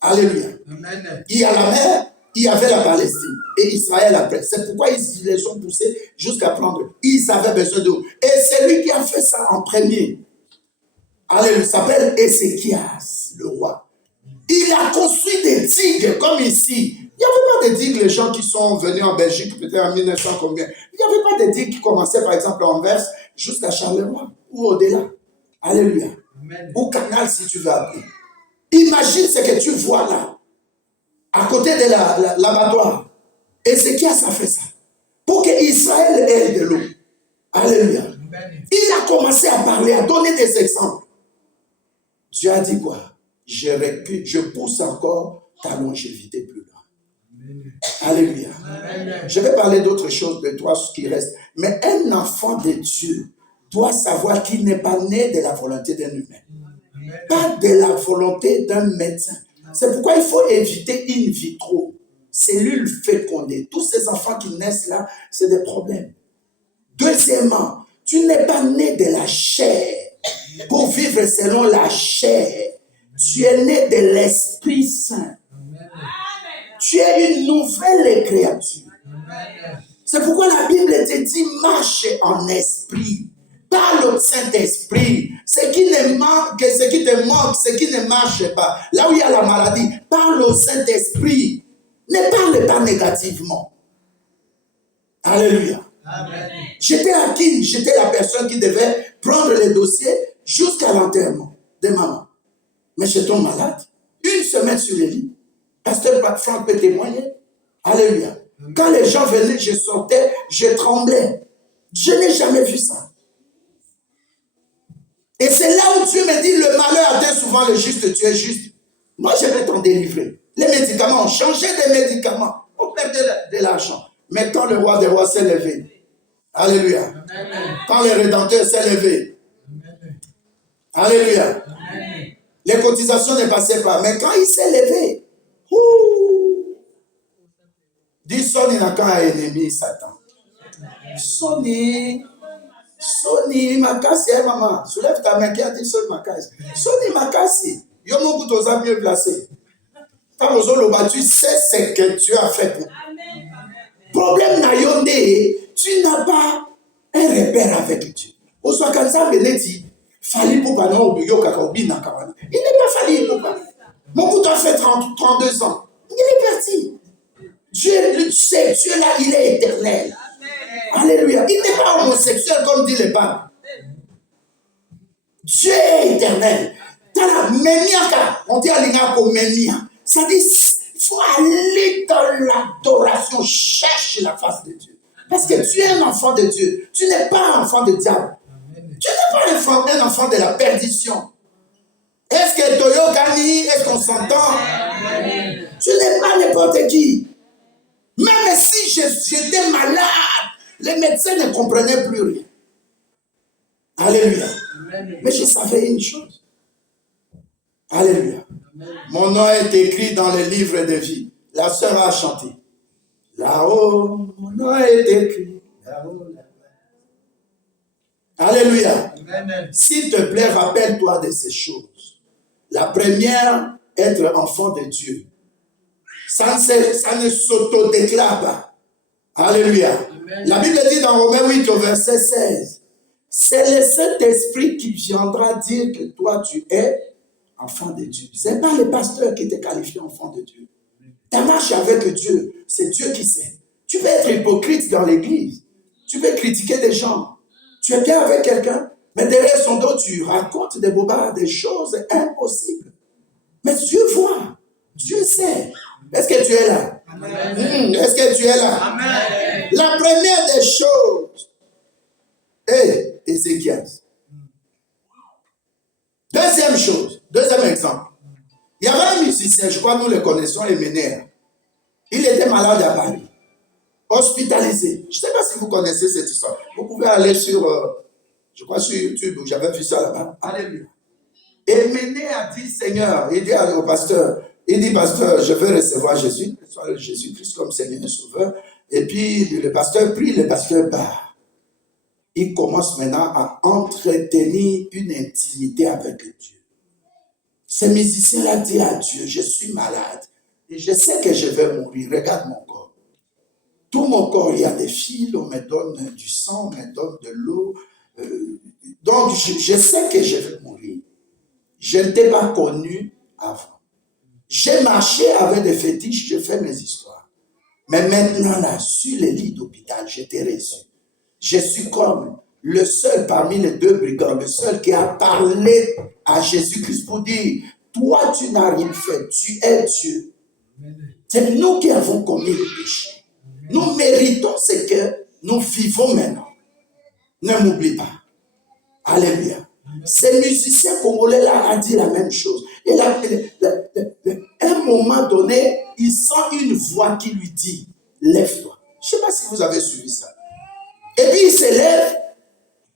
Alléluia. Amen. Il y a la mer, il y avait la Palestine et Israël après. C'est pourquoi ils les ont poussés jusqu'à prendre. Ils avaient besoin d'eau. Et c'est lui qui a fait ça en premier. Alléluia. Il s'appelle Ézéchias, le roi. Il a construit des digues comme ici. Il n'y avait pas de digues, les gens qui sont venus en Belgique, peut-être en 1900 combien. Il n'y avait pas de digues qui commençaient par exemple à Anvers jusqu'à Charleroi ou au-delà. Alléluia. Amen. Ou canal si tu veux appeler. Imagine ce que tu vois là, à côté de l'abattoir. Ézéchias a fait ça. Pour que Israël ait de l'eau. Alléluia. Amen. Il a commencé à parler, à donner des exemples. Dieu a dit quoi? Je pousse encore ta longévité plus loin. Amen. Alléluia. Amen. Je vais parler d'autres choses de toi, ce qui reste. Mais un enfant de Dieu doit savoir qu'il n'est pas né de la volonté d'un humain. Amen. Pas de la volonté d'un médecin. C'est pourquoi il faut éviter in vitro, cellules fécondées. Tous ces enfants qui naissent là, c'est des problèmes. Deuxièmement, tu n'es pas né de la chair pour vivre selon la chair. Tu es né de l'Esprit Saint. Amen. Tu es une nouvelle créature. Amen. C'est pourquoi la Bible te dit marche en esprit. Parle au Saint-Esprit. Ce qui te manque, ce qui ne marche pas. Là où il y a la maladie, parle au Saint-Esprit. Ne parle pas négativement. Alléluia. Amen. J'étais à qui? J'étais la personne qui devait prendre les dossiers jusqu'à l'enterrement de maman. Mais je tombe malade. Une semaine sur le lit. Pasteur Franck peut témoigner. Alléluia. Quand les gens venaient, je sortais, je tremblais. Je n'ai jamais vu ça. Et c'est là où Dieu me dit, le malheur atteint souvent le juste, tu es juste. Moi, je vais t'en délivrer. Les médicaments, on changeait des médicaments. On perdait de l'argent. Mais quand le roi des rois s'est levé, alléluia. Amen. Quand le Rédempteur s'est levé, amen. Alléluia. Amen. Les cotisations ne passaient pas. Mais quand il s'est levé, dit Sonny n'a qu'un ennemi, Satan. Sonny, Makassi, maman. Soulève ta main qui a dit Sonny Makassi. Sonny Makassi. Yo mon goût aux mieux placé. Quand vous avez le tu sais ce que tu as fait. Amen. Problème n'a yondé, tu n'as pas un repère avec Dieu. Au soit comme ça, Benedi, Fali Poupa non obligo kakaobi na kawani. Il n'est pas Fali Poupa. Mon goût a fait 32 ans. Il est parti. Dieu est là, il est éternel. Amen. Alléluia. Il n'est pas homosexuel comme dit le pape. Dieu est éternel. On dit à l'ingako Ménia. Ça dit, il faut aller dans l'adoration. Cherche la face de Dieu. Parce que tu es un enfant de Dieu. Tu n'es pas un enfant de diable. Tu n'es pas un enfant de la perdition. Est-ce que Toyo Gani, est-ce qu'on s'entend? Tu n'es pas n'importe qui. Même si j'étais malade, les médecins ne comprenaient plus rien. Alléluia. Mais je savais une chose. Alléluia. Mon nom est écrit dans le livre de vie. La sœur a chanté. Là-haut, mon nom est écrit. Là-haut, là-bas. Alléluia. S'il te plaît, rappelle-toi de ces choses. La première, être enfant de Dieu. Ça ne s'autodéclare pas. Alléluia. Amen. La Bible dit dans Romains 8 au verset 16, c'est le Saint-Esprit qui viendra dire que toi tu es enfant de Dieu. Ce n'est pas le pasteur qui te qualifie enfant de Dieu. Ta marche avec Dieu, c'est Dieu qui sait. Tu peux être hypocrite dans l'église. Tu peux critiquer des gens. Tu es bien avec quelqu'un, mais derrière son dos, tu racontes des bobards, des choses impossibles. Mais Dieu voit. Dieu sait. Est-ce que tu es là? Est-ce que tu es là? Amen. La première des choses est Ézéchias. Deuxième chose, deuxième exemple. Il y avait un musicien, je crois que nous le connaissons, Emener. Il était malade à Paris, hospitalisé. Je ne sais pas si vous connaissez cette histoire. Vous pouvez aller sur, je crois sur YouTube, j'avais vu ça là-bas. Alléluia. Emener a dit, Seigneur, il dit au pasteur, il dit, pasteur, je veux recevoir Jésus, Jésus-Christ comme Seigneur et Sauveur. Et puis le pasteur prie, le pasteur bat. Il commence maintenant à entretenir une intimité avec Dieu. Ce musicien-là dit à Dieu, je suis malade et je sais que je vais mourir. Regarde mon corps. Tout mon corps, il y a des fils, on me donne du sang, on me donne de l'eau. Donc, je sais que je vais mourir. Je ne t'ai pas connu avant. J'ai marché avec des fétiches, je fais mes histoires. Mais maintenant, là, sur les lits d'hôpital, je t'ai reçu. Je suis comme le seul parmi les deux brigands, le seul qui a parlé à Jésus-Christ pour dire, toi, tu n'as rien fait, tu es Dieu. C'est nous qui avons commis le péché. Nous méritons ce que nous vivons maintenant. Ne m'oublie pas. Alléluia. Ces musiciens congolais-là a dit la même chose. Et là, à un moment donné, il sent une voix qui lui dit, lève-toi. Je ne sais pas si vous avez suivi ça. Et puis il se lève.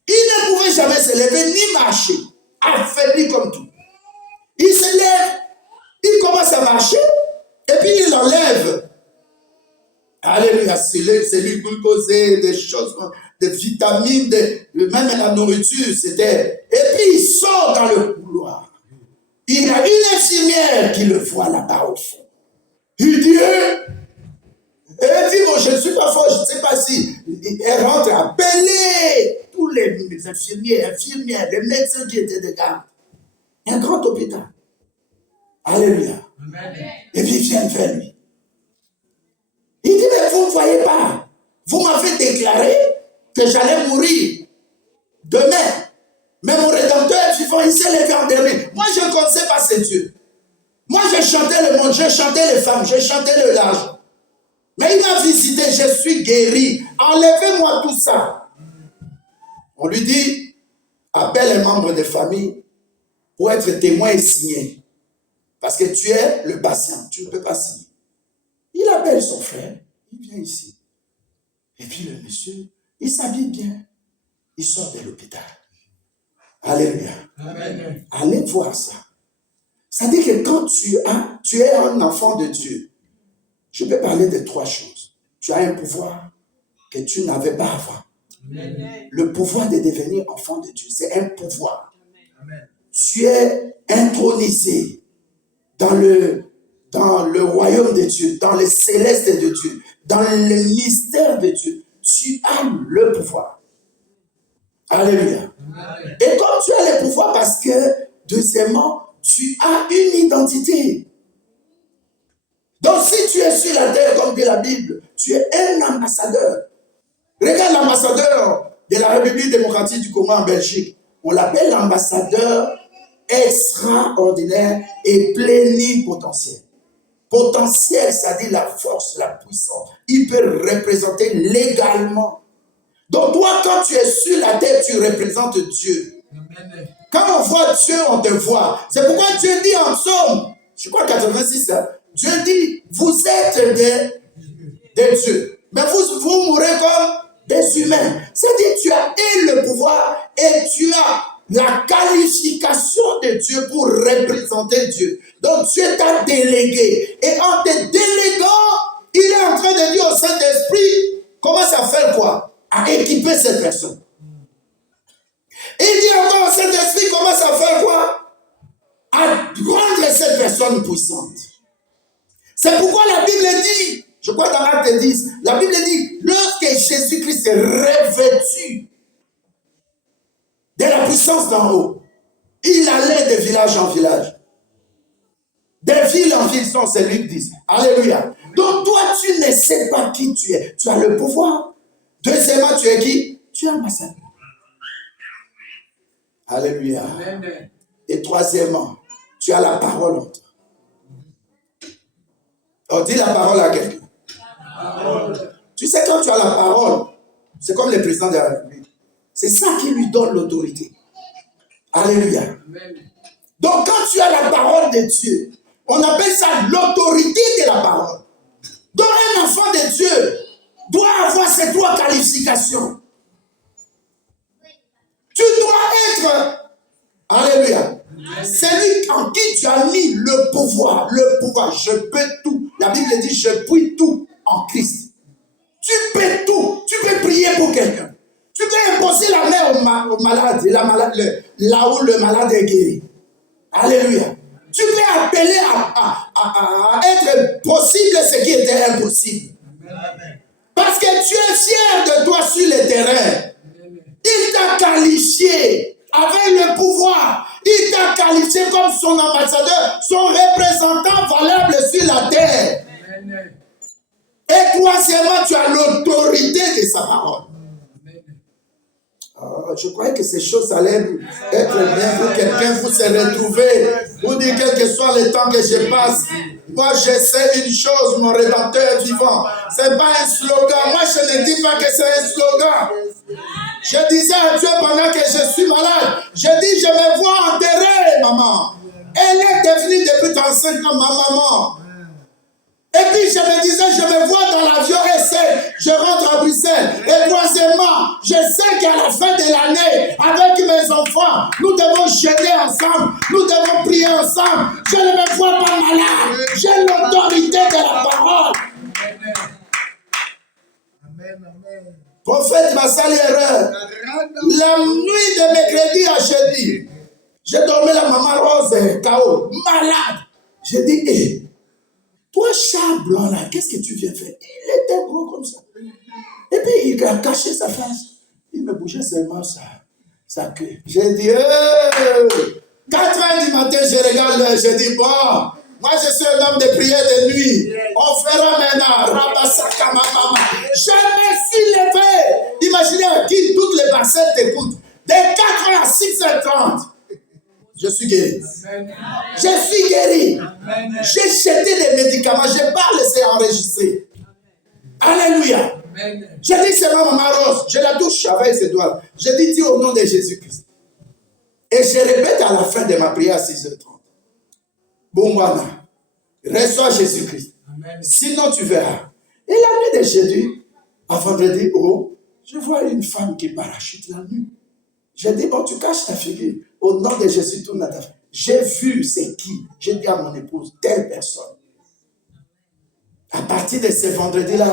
Il ne pouvait jamais se lever ni marcher. Affaibli comme tout. Il se lève. Il commence à marcher. Et puis il enlève. Alléluia. C'est lui glucosé, des choses, des vitamines, même la nourriture. C'était. Et puis il sort dans le couloir. Il y a une infirmière qui le voit là-bas au fond. Il dit, et elle dit, bon, je ne suis pas fort, je ne sais pas si. Elle rentre à appeler tous les infirmiers, les médecins qui étaient de garde. Un grand hôpital. Alléluia. Amen. Et puis ils viennent vers lui. Il dit, mais vous ne voyez pas. Vous m'avez déclaré que j'allais mourir demain. Mais mon Rédempteur est vivant, il s'est levé en dernier. Moi, je ne connaissais pas ce Dieu. Moi, je chantais le monde, je chantais les femmes, je chantais l'argent. Mais il m'a visité, je suis guéri. Enlevez-moi tout ça. On lui dit, appelle les membres de famille pour être témoin et signer. Parce que tu es le patient, tu ne peux pas signer. Il appelle son frère, il vient ici. Et puis le monsieur, il s'habille bien. Il sort de l'hôpital. Alléluia. Amen. Allez voir ça. Ça dit que quand tu es un enfant de Dieu, je peux parler de trois choses. Tu as un pouvoir que tu n'avais pas avant. Amen. Le pouvoir de devenir enfant de Dieu, c'est un pouvoir. Amen. Tu es intronisé dans le royaume de Dieu, dans le céleste de Dieu, dans le mystère de Dieu. Tu as le pouvoir. Alléluia. Amen. Et comme tu as le pouvoir, parce que, deuxièmement, tu as une identité. Donc, si tu es sur la terre, comme dit la Bible, tu es un ambassadeur. Regarde l'ambassadeur de la République démocratique du Congo en Belgique. On l'appelle l'ambassadeur extraordinaire et plénipotentiel. Potentiel, ça dit la force, la puissance. Il peut représenter légalement. Donc, toi, quand tu es sur la terre, tu représentes Dieu. Amen. Quand on voit Dieu, on te voit. C'est pourquoi Dieu dit en psaume, je crois 86, hein, Dieu dit, vous êtes des dieux. Mais vous mourrez comme des humains. C'est-à-dire, tu as le pouvoir et tu as la qualification de Dieu pour représenter Dieu. Donc, Dieu t'a délégué. Et en te déléguant, il est en train de dire au Saint-Esprit, commence à faire quoi? À équiper cette personne. Et il dit encore au Saint-Esprit, commence à faire quoi? À rendre cette personne puissante. C'est pourquoi la Bible dit, je crois dans Acte 10, la Bible dit, lorsque Jésus-Christ est revêtu de la puissance d'en haut, il allait de village en village. De ville en ville, c'est Luc 10. Alléluia. Donc toi, tu ne sais pas qui tu es. Tu as le pouvoir. Deuxièmement, tu es qui? Tu es ambassadeur. Alléluia. Amen. Et troisièmement, tu as la parole en toi. On dit la parole à quelqu'un. Tu sais, quand tu as la parole, c'est comme le président de la République. C'est ça qui lui donne l'autorité. Alléluia. Amen. Donc, quand tu as la parole de Dieu, on appelle ça l'autorité de la parole. Donc, un enfant de Dieu doit avoir ces trois qualifications. Tu dois être, alléluia, celui en qui tu as mis le pouvoir. Le pouvoir, je peux tout. La Bible dit, je puis tout en Christ. Tu peux tout. Tu peux prier pour quelqu'un. Tu peux imposer la main au malade, là où le malade est guéri. Alléluia. Tu peux appeler à être possible ce qui était impossible. Parce que tu es fier de toi sur le terrain. Il t'a qualifié avec le pouvoir. Il t'a qualifié comme son ambassadeur, son représentant valable sur la terre. Et troisièmement, tu as l'autorité de sa parole. Je croyais que ces choses allaient être bien pour quelqu'un, pour se retrouver, pour dire quel que soit le temps que je passe. Moi, je sais une chose, mon Rédempteur vivant. Ce n'est pas un slogan. Moi, je ne dis pas que c'est un slogan. Je disais à Dieu pendant que je suis malade, je dis, je me vois enterrer, maman. Elle est devenue depuis 35 ans ma maman. Et puis je me disais, je me vois dans l'avion et je rentre à Bruxelles. Et troisièmement, je sais qu'à la fin de l'année, avec mes enfants, nous devons jeûner ensemble, nous devons prier ensemble. Je ne me vois pas malade. J'ai l'autorité de la parole. Prophète m'a sali erreur. La nuit de mercredi à jeudi, j'ai dormi la maman Rose, KO, malade. J'ai dit, toi, chat blanc là, qu'est-ce que tu viens faire? Il était gros comme ça. Et puis, il a caché sa face. Il me bougeait seulement sa queue. J'ai dit, 4 heures du matin, je regarde l'heure. J'ai dit, bon, moi, je suis un homme de prière de nuit. On fera maintenant. Rabasaka, maman. Je me suis levé. Imaginez à qui toutes les bassins t'écoutent. De 4h à 6h30. Je suis guéri. Amen. Je suis guéri. Amen. J'ai jeté les médicaments. Je n'ai pas laissé enregistrer. Alléluia. Amen. Je dis, c'est ma maman Rose. Je la touche avec ses doigts. Je dis au nom de Jésus-Christ. Et je répète à la fin de ma prière à 6h30. Boumwana, reçois Jésus-Christ. Amen. Sinon, tu verras. Et la nuit de jeudi, à vendredi, je vois une femme qui parachute la nuit. J'ai dit, bon, tu caches ta figure. Au nom de Jésus, tourne à ta figure. J'ai vu c'est qui. J'ai dit à mon épouse, telle personne. À partir de ce vendredi-là,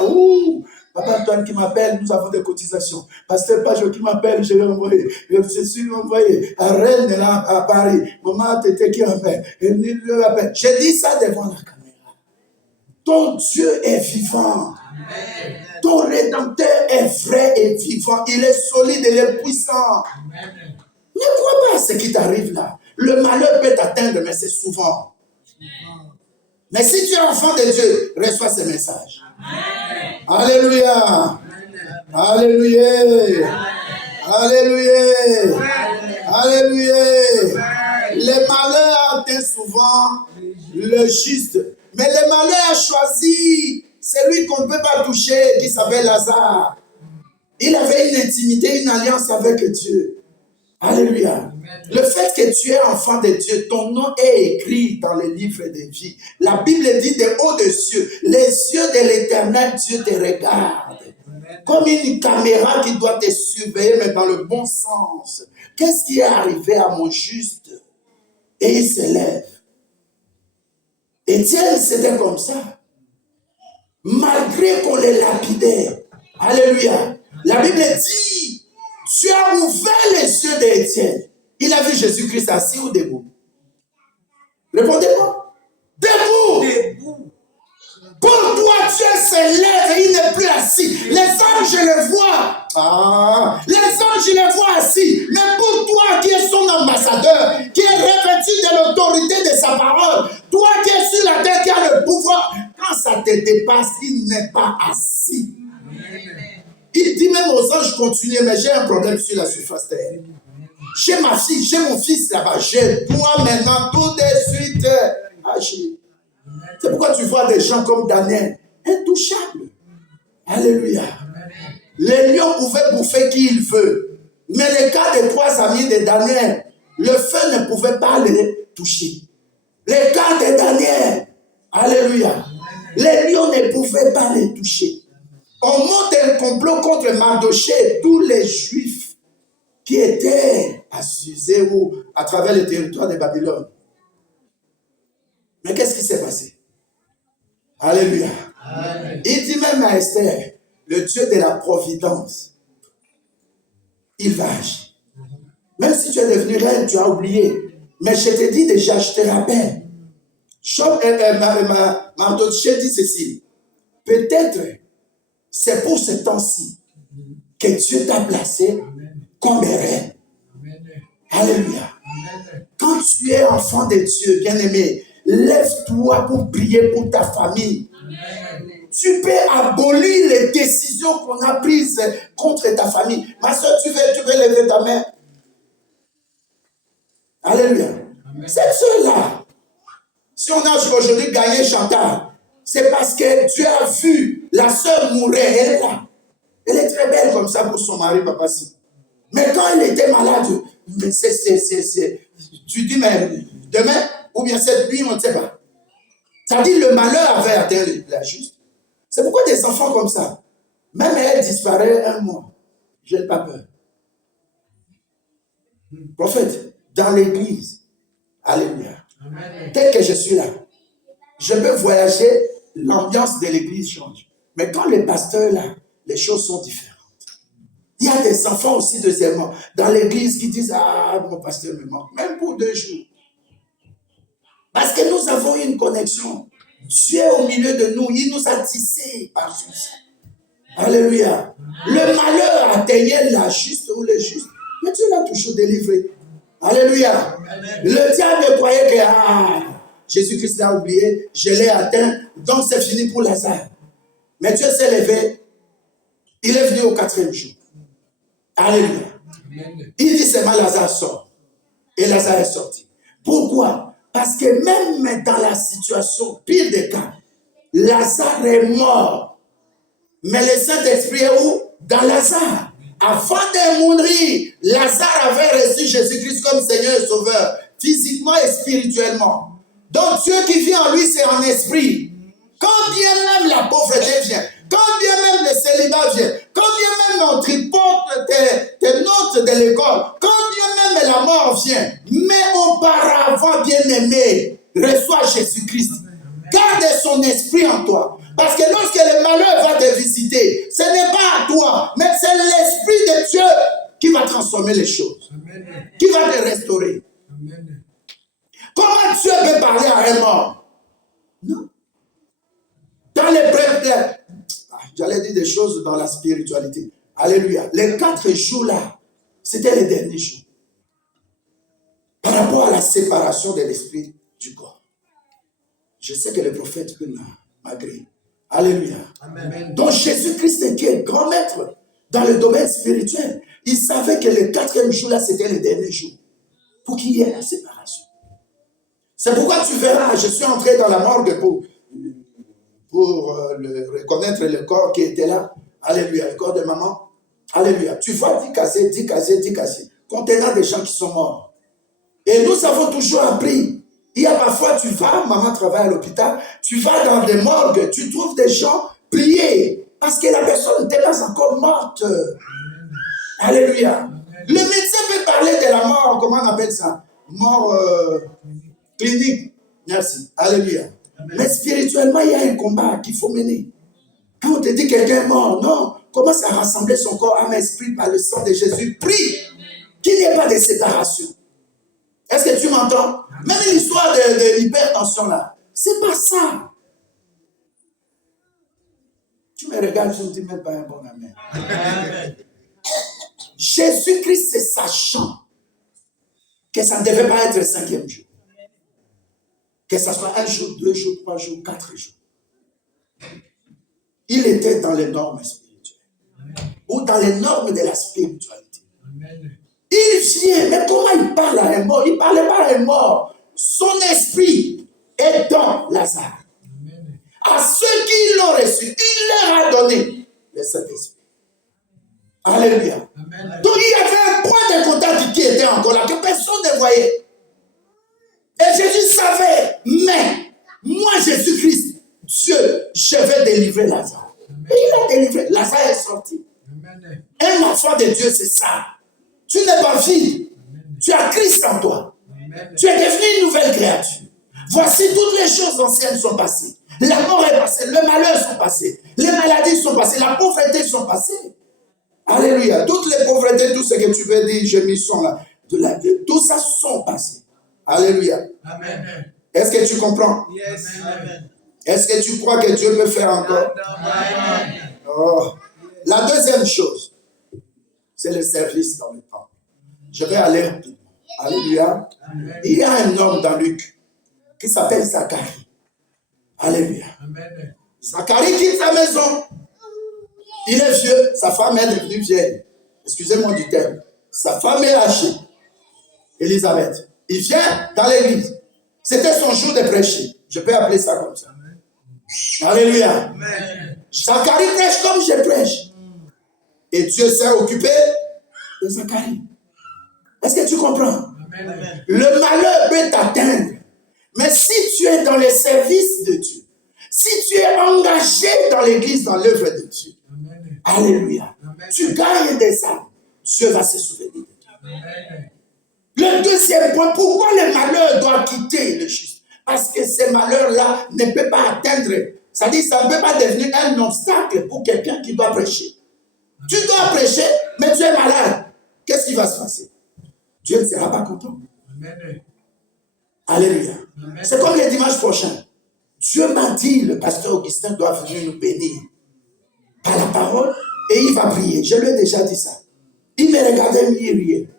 Papa Antoine qui m'appelle, nous avons des cotisations. Pasteur Pajot qui m'appelle, je vais envoyer. Je suis envoyé à Rennes, là, à Paris. Maman Tété qui m'appelle. J'ai dit ça devant la caméra. Ton Dieu est vivant. Amen. Ton Rédempteur est vrai et vivant. Il est solide et il est puissant. Amen. Ne crois pas à ce qui t'arrive là. Le malheur peut t'atteindre, mais c'est souvent. Mais si tu es enfant de Dieu, reçois ce message. Amen. Alléluia. Amen. Alléluia. Amen. Alléluia. Amen. Alléluia. Amen. Les malheurs atteignent souvent le juste. Mais le malheur a choisi celui qu'on ne peut pas toucher, qui s'appelle Lazare. Il avait une intimité, une alliance avec Dieu. Alléluia. Amen. Le fait que tu es enfant de Dieu, ton nom est écrit dans le livre de vie. La Bible dit de haut des cieux, les yeux de l'Éternel Dieu te regardent. Amen. Comme une caméra qui doit te surveiller, mais dans le bon sens. Qu'est-ce qui est arrivé à mon juste? Et il se lève. Étienne, c'était comme ça. Malgré qu'on les lapidait. Alléluia. La Bible dit, tu as ouvert les yeux d'Étienne. Il a vu Jésus-Christ assis ou debout? Répondez-moi. Debout. Debout. Pour toi, Dieu se lève et il n'est plus assis. Les anges le voient. Les anges le voient assis. Mais pour toi qui es son ambassadeur, qui est revêtu de l'autorité de sa parole, toi qui es sur la terre, qui as le pouvoir, quand ça te dépasse, il n'est pas assis. Il dit même aux anges, continuez, mais j'ai un problème sur la surface terre. J'ai ma fille, j'ai mon fils là-bas. Je dois maintenant tout de suite agir. C'est pourquoi tu vois des gens comme Daniel, intouchables. Alléluia. Les lions pouvaient bouffer qui il veut. Mais le cas des 3 amis de Daniel, le feu ne pouvait pas les toucher. Le cas de Daniel, alléluia. Les lions ne pouvaient pas les toucher. On monte un complot contre Mardoché et tous les Juifs qui étaient à Suzée ou à travers le territoire de Babylone. Mais qu'est-ce qui s'est passé? Alléluia. Amen. Il dit même à Esther, le Dieu de la providence, il va agir. Même si tu es devenu reine, tu as oublié. Mais je te dis déjà, je te rappelle. Mardoché dit ceci. Peut-être c'est pour ce temps-ci que Dieu t'a placé comme reine. Alléluia. Quand tu es enfant de Dieu, bien-aimé, lève-toi pour prier pour ta famille. Amen. Tu peux abolir les décisions qu'on a prises contre ta famille. Ma soeur, tu veux lever ta main. Alléluia. Amen. Cette soeur-là, si on a aujourd'hui gagné Chantal, c'est parce que Dieu a vu la soeur mourir. Elle est là. Elle est très belle comme ça pour son mari, papa. Mais quand elle était malade, tu dis, mais demain, ou bien cette nuit, on ne sait pas. Ça dit le malheur avait atteint la juste. C'est pourquoi des enfants comme ça, même elle disparaît 1 mois. Je n'ai pas peur. Prophète, dans l'église, alléluia. Amen. Tel que je suis là, je peux voyager, l'ambiance de l'église change. Mais quand le pasteur là, les choses sont différentes. Il y a des enfants aussi, deuxièmement, dans l'église qui disent, ah, mon pasteur me manque, même pour 2 jours. Parce que nous avons une connexion. Dieu est au milieu de nous. Il nous a tissés par ceci. Alléluia. Le malheur atteignait la juste ou le juste. Mais Dieu l'a toujours délivré. Alléluia. Le diable croyait que Jésus-Christ l'a oublié. Je l'ai atteint. Donc c'est fini pour Lazare. Mais Dieu s'est levé. Il est venu au 4e jour. Alléluia. Il dit seulement Lazare sort. Et Lazare est sorti. Pourquoi? Parce que même dans la situation pire des cas, Lazare est mort. Mais le Saint-Esprit est où? Dans Lazare. Avant de mourir, Lazare avait reçu Jésus-Christ comme Seigneur et Sauveur, physiquement et spirituellement. Donc Dieu qui vit en lui, c'est en esprit. Quand bien même la pauvreté vient, quand bien même le célibat vient, quand bien même on tripote tes notes de l'école, quand bien même la mort vient, mais auparavant, bien-aimé, reçois Jésus-Christ. Garde son esprit en toi. Parce que lorsque le malheur va te visiter, ce n'est pas à toi, mais c'est l'Esprit de Dieu qui va transformer les choses. Amen. Qui va te restaurer. Amen. Comment Dieu peut parler à un mort? Non. Dans les prêtres, j'allais dire des choses dans la spiritualité. Alléluia. Les 4 jours-là, c'était les derniers jours. Par rapport à la séparation de l'esprit du corps. Je sais que le prophète peut m'agréer. Alléluia. Amen. Donc Jésus-Christ qui est grand maître dans le domaine spirituel, il savait que le 4e jour-là, c'était le dernier jour. Pour qu'il y ait la séparation. C'est pourquoi tu verras, je suis entré dans la morgue pour reconnaître le corps qui était là. Alléluia, le corps de maman. Alléluia. Tu vois 10 cassés, contenant des gens qui sont morts. Et nous avons toujours appris. Il y a parfois, tu vas, maman travaille à l'hôpital, tu vas dans des morgues, tu trouves des gens pliés. Parce que la personne n'était pas encore morte. Alléluia. Le médecin peut parler de la mort, comment on appelle ça? Mort clinique. Merci. Alléluia. Amen. Mais spirituellement, il y a un combat qu'il faut mener. Quand on te dit que quelqu'un est mort, non, commence à rassembler son corps, âme, esprit par le sang de Jésus. Prie qu'il n'y ait pas de séparation. Est-ce que tu m'entends? Même l'histoire de l'hypertension là, c'est pas ça. me regardes, je ne dis même pas un bon amen. Jésus-Christ, c'est sachant que ça ne devait pas être le 5e jour. Que ça soit 1 jour, 2 jours, 3 jours, 4 jours. Il était dans les normes spirituelles. Ou dans les normes de la spiritualité. Il vient, mais comment il parle à un mort? Il ne parlait pas à un mort. Son esprit est dans Lazare. À ceux qui l'ont reçu, il leur a donné le Saint-Esprit. Alléluia. Amen. Donc il y avait un point de contact qui était encore là, que personne ne voyait. Et Jésus savait, mais moi Jésus-Christ, Dieu, je vais délivrer Lazare. Et il a délivré. Lazare est sorti. Amen. Un enfant de Dieu, c'est ça. Tu n'es pas vide. Tu as Christ en toi. Amen. Tu es devenu une nouvelle créature. Voici toutes les choses anciennes sont passées. La mort est passée, le malheur sont passés, les maladies sont passées, la pauvreté sont passées. Alléluia. Toutes les pauvretés, tout ce que tu veux dire, je m'y sens là. Tout ça sont passés. Alléluia. Amen. Est-ce que tu comprends? Yes. Amen. Est-ce que tu crois que Dieu peut faire encore? Amen. Oh. La deuxième chose, c'est le service dans le temple. Je vais aller rapidement. Alléluia. Amen. Il y a un homme dans Luc qui s'appelle Zacharie. Alléluia. Amen. Zacharie quitte sa maison. Il est vieux, sa femme est devenue vieille. Excusez-moi du terme. Sa femme est âgée. Élisabeth. Il vient dans l'église. C'était son jour de prêcher. Je peux appeler ça comme ça. Amen. Alléluia. Amen. Zacharie prêche comme je prêche. Et Dieu s'est occupé de Zacharie. Est-ce que tu comprends? Amen. Le malheur peut t'atteindre. Mais si tu es dans le service de Dieu, si tu es engagé dans l'église, dans l'œuvre de Dieu, amen. Alléluia, amen. Tu gagnes des âmes, Dieu va se souvenir de toi. Amen. Le deuxième point, pourquoi le malheur doit quitter le juste? Parce que ces malheurs-là ne peuvent pas atteindre, c'est-à-dire ça ne peut pas devenir un obstacle pour quelqu'un qui doit prêcher. Amen. Tu dois prêcher, mais tu es malade. Qu'est-ce qui va se passer? Dieu ne sera pas content. Amen. Alléluia. Amen. C'est comme le dimanche prochain. Dieu m'a dit, le pasteur Augustin doit venir nous bénir par la parole et il va prier. Je lui ai déjà dit ça. Il me regardait, il riait.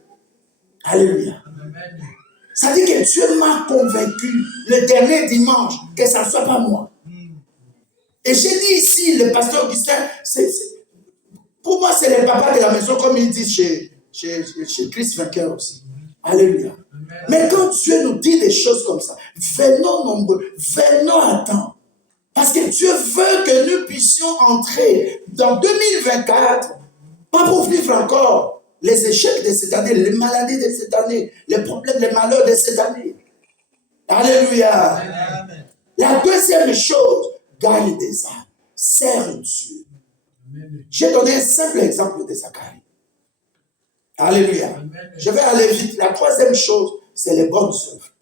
Alléluia. Amen. Ça dit que Dieu m'a convaincu le dernier dimanche que ça ne soit pas moi. Et j'ai dit ici, le pasteur Augustin, pour moi c'est le papa de la maison, comme il dit chez Christ Vainqueur aussi. Alléluia. Amen. Mais quand Dieu nous dit des choses comme ça, venons nombreux, venons à temps. Parce que Dieu veut que nous puissions entrer dans 2024, pas pour vivre encore les échecs de cette année, les maladies de cette année, les problèmes, les malheurs de cette année. Alléluia. Amen. La deuxième chose, gagne des âmes, sert Dieu. Amen. J'ai donné un simple exemple de Zacharie. Alléluia. Amen. Je vais aller vite. La troisième chose, c'est les bonnes œuvres.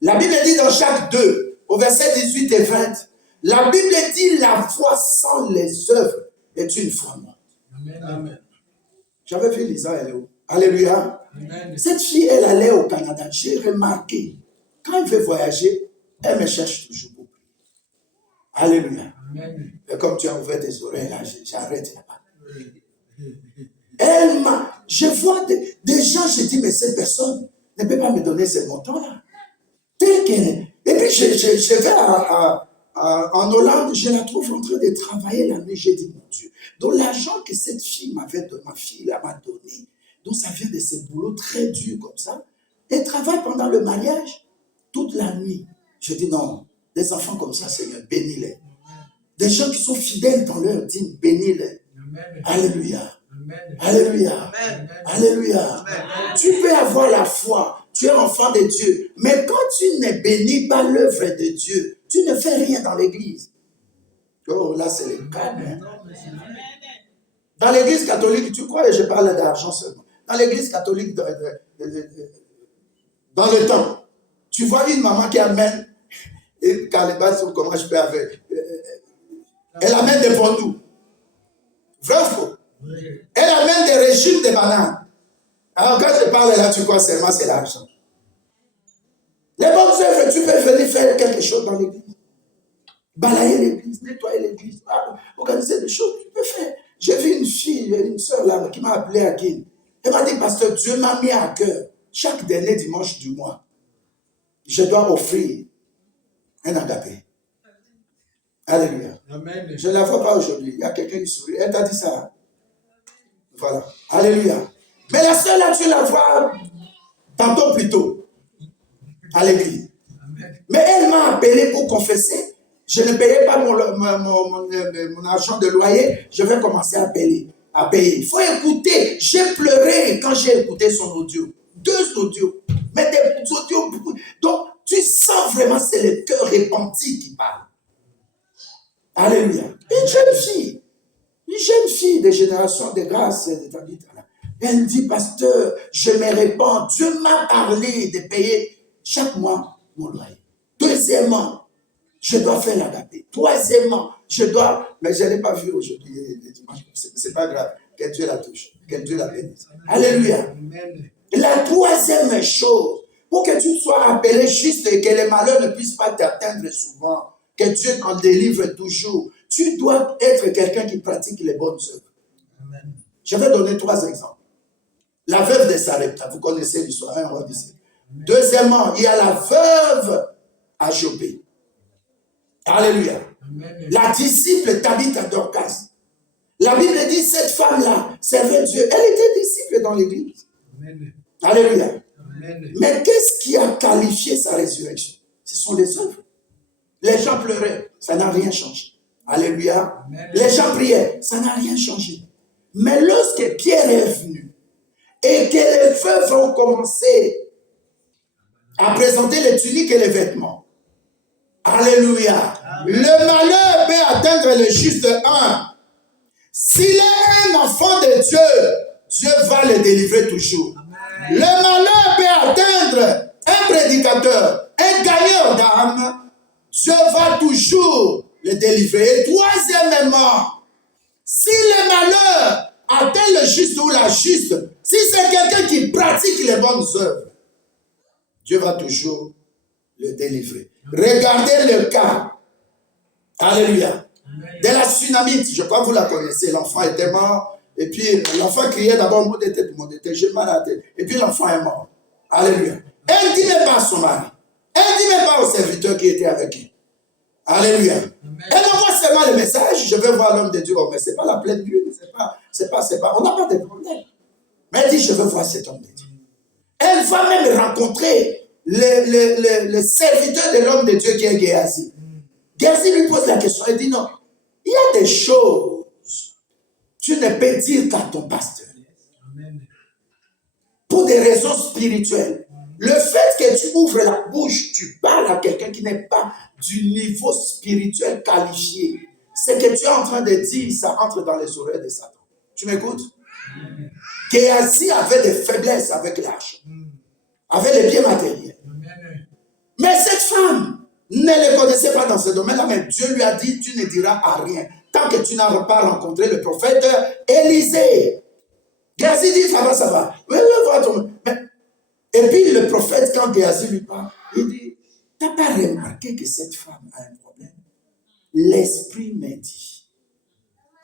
La Bible dit dans Jacques 2, au verset 18 et 20, la Bible dit la foi sans les œuvres est une foi morte. Amen. Amen. J'avais vu Lisa, elle est où? Alléluia. Amen. Cette fille, elle allait au Canada. J'ai remarqué, quand elle veut voyager, elle me cherche toujours pour prier. Alléluia. Amen. Et comme tu as ouvert tes oreilles, là, j'arrête là-bas. Je vois des gens, je dis, mais cette personne ne peut pas me donner ce montant-là. Tel qu'elle est. Et puis, je vais en Hollande, je la trouve en train de travailler la nuit. J'ai dit, mon Dieu. Donc, l'argent que cette fille m'a donné, donc ça vient de ce boulot très dur comme ça. Elle travaille pendant le mariage toute la nuit. Je dis, non, des enfants comme ça, Seigneur, bénis-les. Des gens qui sont fidèles dans leur dîme, bénis-les. Alléluia. Amen. Alléluia. Amen. Alléluia. Amen. Tu peux avoir la foi. Tu es enfant de Dieu. Mais quand tu ne bénis pas l'œuvre de Dieu, tu ne fais rien dans l'église. Oh, là, c'est le cas. Dans l'église catholique, tu crois que je parle d'argent seulement. Dans l'église catholique, dans le temps, tu vois une maman qui amène, et calebasse, comment je peux avec, elle amène des fondous. Vrai ou faux? Elle amène des régimes de bananes. Alors quand je parle là, tu crois seulement c'est l'argent. Les bonnes œuvres, tu peux venir faire quelque chose dans l'église. Balayer l'église, nettoyer l'église, organiser des choses, tu peux faire. J'ai vu une fille, une soeur là, qui m'a appelé à Guine. Elle m'a dit, pasteur, Dieu m'a mis à cœur, chaque dernier dimanche du mois, je dois offrir un agapé. Alléluia. Amen. Je ne la vois pas aujourd'hui. Il y a quelqu'un qui sourit. Elle t'a dit ça. Voilà. Alléluia. Mais la soeur là, tu la vois tantôt plus tôt à l'église. Mais elle m'a appelé pour confesser. Je ne payais pas mon argent de loyer. Je vais commencer à payer. Il faut écouter. J'ai pleuré quand j'ai écouté son audio. 2 audios. Mais des audios. Donc, tu sens vraiment, c'est le cœur repenti qui parle. Alléluia. Une jeune fille de génération de grâce de David. Elle dit, pasteur, je me répands. Dieu m'a parlé de payer chaque mois mon loyer. Deuxièmement, je dois faire l'agapé. Troisièmement, je dois, mais je ne l'ai pas vu aujourd'hui, c'est pas grave. Que Dieu la touche, que Dieu la bénisse. Alléluia. La troisième chose, pour que tu sois appelé juste et que les malheurs ne puissent pas t'atteindre souvent, que Dieu t'en délivre toujours, tu dois être quelqu'un qui pratique les bonnes œuvres. Amen. Je vais donner 3 exemples. La veuve de Sarepta, vous connaissez l'histoire, hein, on va dire. Deuxièmement, il y a la veuve à Jopé. Alléluia. Amen. La disciple Tabitha Dorcas. La Bible dit, cette femme-là servait Dieu. Elle était disciple dans l'église. Amen. Alléluia. Amen. Mais qu'est-ce qui a qualifié sa résurrection? Ce sont les œuvres. Les gens pleuraient, ça n'a rien changé. Alléluia. Amen. Les gens priaient, ça n'a rien changé. Mais lorsque Pierre est venu et que les veuves ont commencé à présenter les tuniques et les vêtements, alléluia. Amen. Le malheur peut atteindre le juste un. S'il est un enfant de Dieu, Dieu va le délivrer toujours. Amen. Le malheur peut atteindre un prédicateur, un gagneur d'âme. Dieu va toujours le délivrer. Et troisièmement, si le malheur atteint le juste ou la juste, si c'est quelqu'un qui pratique les bonnes œuvres, Dieu va toujours le délivrer. Regardez le cas, alléluia, de la Tsunamite. Je crois que vous la connaissez. L'enfant était mort. Et puis l'enfant criait d'abord, mon tête, j'ai mal à la tête. Et puis l'enfant est mort. Alléluia. Elle ne dit même pas à son mari. Elle ne dit même pas au serviteur qui était avec elle. Alléluia. Amen. Elle envoie seulement le message, je vais voir l'homme de Dieu. Oh, mais ce n'est pas la pleine lune, c'est pas, on n'a pas de problème. Mais elle dit, je veux voir cet homme de Dieu. Elle va même rencontrer le serviteur de l'homme de Dieu qui est Géasi. Géasi lui pose la question, elle dit non, il y a des choses, tu ne peux dire qu'à ton pasteur. Amen. Pour des raisons spirituelles. Le fait que tu ouvres la bouche, tu parles à quelqu'un qui n'est pas du niveau spirituel qualifié. Ce que tu es en train de dire, ça entre dans les oreilles de Satan. Tu m'écoutes? Géasi avait des faiblesses avec l'argent, avait les biens matériels. Mais cette femme ne le connaissait pas dans ce domaine-là, mais Dieu lui a dit, tu ne diras à rien, tant que tu n'as pas rencontré le prophète Élisée. Géasi dit, ça va. Oui, voir ton... Et puis le prophète, quand Géasi lui parle, il dit, t'as pas remarqué que cette femme a un problème? L'Esprit m'a dit.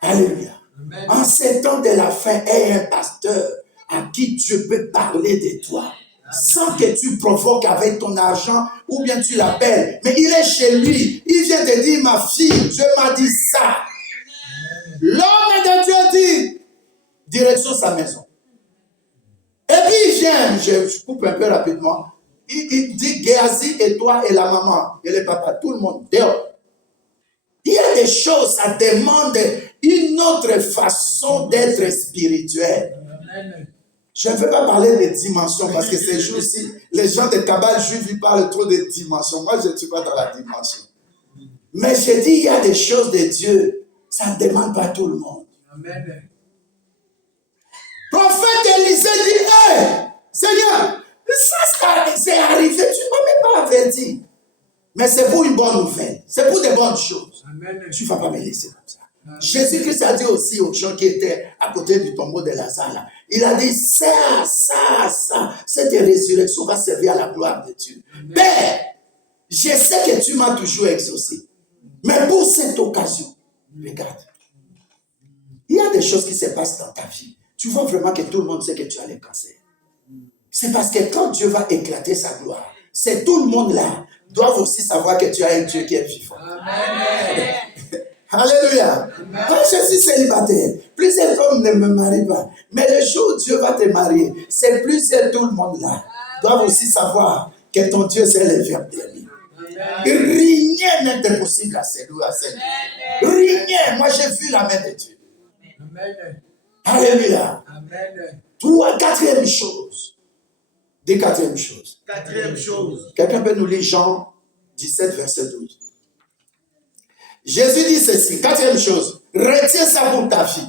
Alléluia. Amen. En ces temps de la fin, aie un pasteur à qui Dieu peut parler de toi. Sans que tu provoques avec ton argent ou bien tu l'appelles. Mais il est chez lui. Il vient te dire, ma fille, Dieu m'a dit ça. L'homme de Dieu dit, direction sa maison. Et puis il vient, je coupe un peu rapidement, il dit Géasi et toi et la maman et le papa, tout le monde dehors. Il y a des choses, ça demande une autre façon d'être spirituel. Je ne veux pas parler de dimensions parce que ces jours-ci, les gens de Kabbale juifs, ils parlent trop de dimensions. Moi, je ne suis pas dans la dimension. Mais je dis, il y a des choses de Dieu, ça ne demande pas tout le monde. Amen. Prophète Élisée dit, hey, Seigneur, ça c'est arrivé, tu ne m'as même pas averti. Mais c'est pour une bonne nouvelle, c'est pour des bonnes choses. Amen. Tu ne vas pas me laisser comme ça. Amen. Jésus-Christ a dit aussi aux gens qui étaient à côté du tombeau de Lazare, là, il a dit, ça, cette résurrection va servir à la gloire de Dieu. Amen. Père, je sais que tu m'as toujours exaucé. Mais pour cette occasion, regarde, il y a des choses qui se passent dans ta vie. Tu vois vraiment que tout le monde sait que tu as le cancer. C'est parce que quand Dieu va éclater sa gloire, c'est tout le monde là doit aussi savoir que tu as un Dieu qui est vivant. Amen. Alléluia. Moi, je suis célibataire. Plusieurs hommes ne me marient pas. Mais le jour où Dieu va te marier, c'est plusieurs, tout le monde là doivent aussi savoir que ton Dieu, c'est le Verbe dernier. Rien n'est impossible à cette Dieu. Rien. Moi, j'ai vu la main de Dieu. Amen. Alléluia. Amen. Quatrième chose. Des quatrième chose. Quatrième chose. Quelqu'un peut nous lire Jean 17, verset 12. Jésus dit ceci, quatrième chose, retiens ça pour ta vie.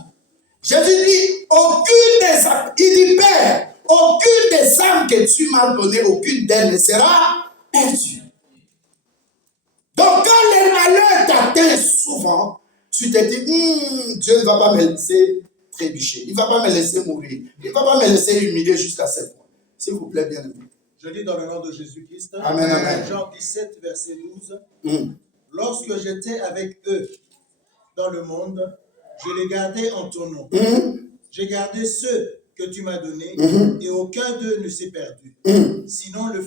Jésus dit, aucune des âmes, il dit, Père, aucune des âmes que tu m'as données, aucune d'elles ne sera perdue. Donc quand les malheurs t'atteignent souvent, tu te dis, Dieu ne va pas me laisser trébucher, il ne va pas me laisser mourir, il ne va pas me laisser humilier jusqu'à cette fois. S'il vous plaît, bien aimé. Je dis dans le nom de Jésus-Christ. Amen, amen. Jean 17, verset 12. Lorsque j'étais avec eux dans le monde, je les gardais en ton nom. J'ai gardé ceux que tu m'as donnés et aucun d'eux ne s'est perdu. Simon, le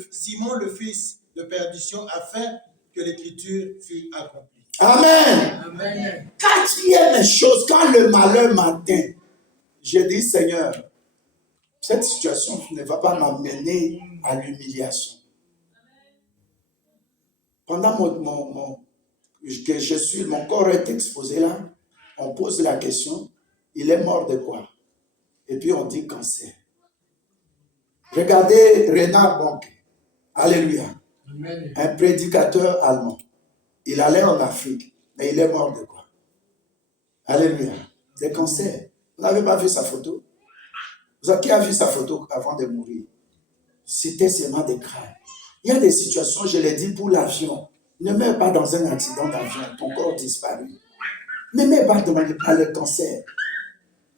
fils de perdition, afin que l'écriture fût accomplie. Amen. Amen. Quatrième chose, quand le malheur m'atteint, j'ai dit, Seigneur, cette situation ne va pas m'amener à l'humiliation. Pendant que mon corps est exposé là, on pose la question, il est mort de quoi? Et puis on dit cancer. Regardez Reinhard Bonke, alléluia, un prédicateur allemand. Il allait en Afrique, mais il est mort de quoi? Alléluia, des cancers. Vous n'avez pas vu sa photo? Qui a vu sa photo avant de mourir? C'était seulement des crânes. Il y a des situations, je l'ai dit, pour l'avion. Ne meurs pas dans un accident d'avion, ton corps disparu. Ne meurs pas dans le cancer.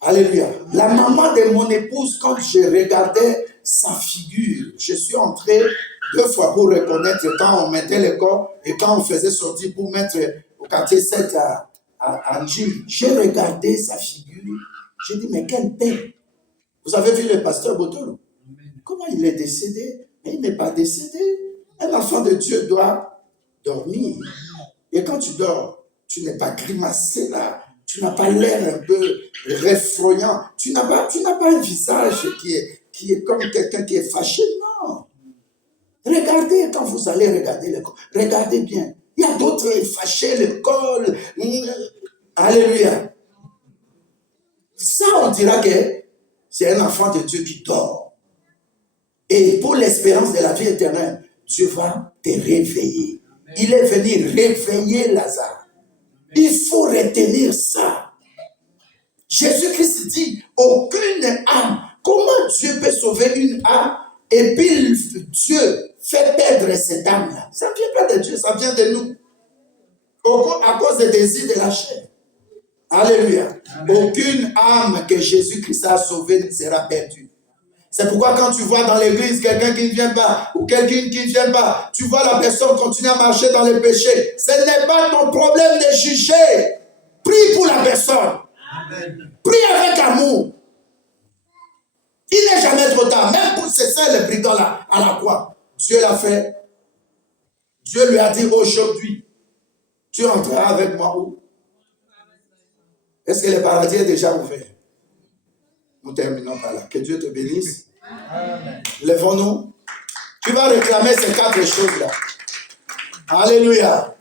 Alléluia. La maman de mon épouse, quand je regardais sa figure, je suis entré 2 fois pour reconnaître quand on mettait le corps et quand on faisait sortir pour mettre au quartier 7 à Gilles. J'ai regardé sa figure. J'ai dit, mais quelle peine. Vous avez vu le pasteur Botolo? Comment il est décédé? Mais il n'est pas décédé. Un enfant de Dieu doit dormir. Et quand tu dors, tu n'es pas grimacé là. Tu n'as pas l'air un peu réfroyant. Tu n'as pas un visage qui est comme quelqu'un qui est fâché. Non. Regardez quand vous allez regarder le corps. Regardez bien. Il y a d'autres fâchés, le col. Alléluia. Ça, on dira que c'est un enfant de Dieu qui dort. Et pour l'espérance de la vie éternelle, Dieu va te réveiller. Amen. Il est venu réveiller Lazare. Amen. Il faut retenir ça. Jésus-Christ dit, aucune âme. Comment Dieu peut sauver une âme et puis Dieu fait perdre cette âme-là? Ça ne vient pas de Dieu, ça vient de nous. À cause des désirs de la chair. Alléluia. Amen. Aucune âme que Jésus-Christ a sauvée ne sera perdue. C'est pourquoi quand tu vois dans l'église quelqu'un qui ne vient pas ou quelqu'un qui ne vient pas, tu vois la personne continuer à marcher dans le péché. Ce n'est pas ton problème de juger. Prie pour la personne. Amen. Prie avec amour. Il n'est jamais trop tard. Même pour ces saints, les brigands là, à la croix, Dieu l'a fait. Dieu lui a dit aujourd'hui, tu rentreras avec moi où? Est-ce que le paradis est déjà ouvert? Nous terminons par là. Que Dieu te bénisse. Amen. Lèvons-nous. Tu vas réclamer ces 4 choses-là. Alléluia.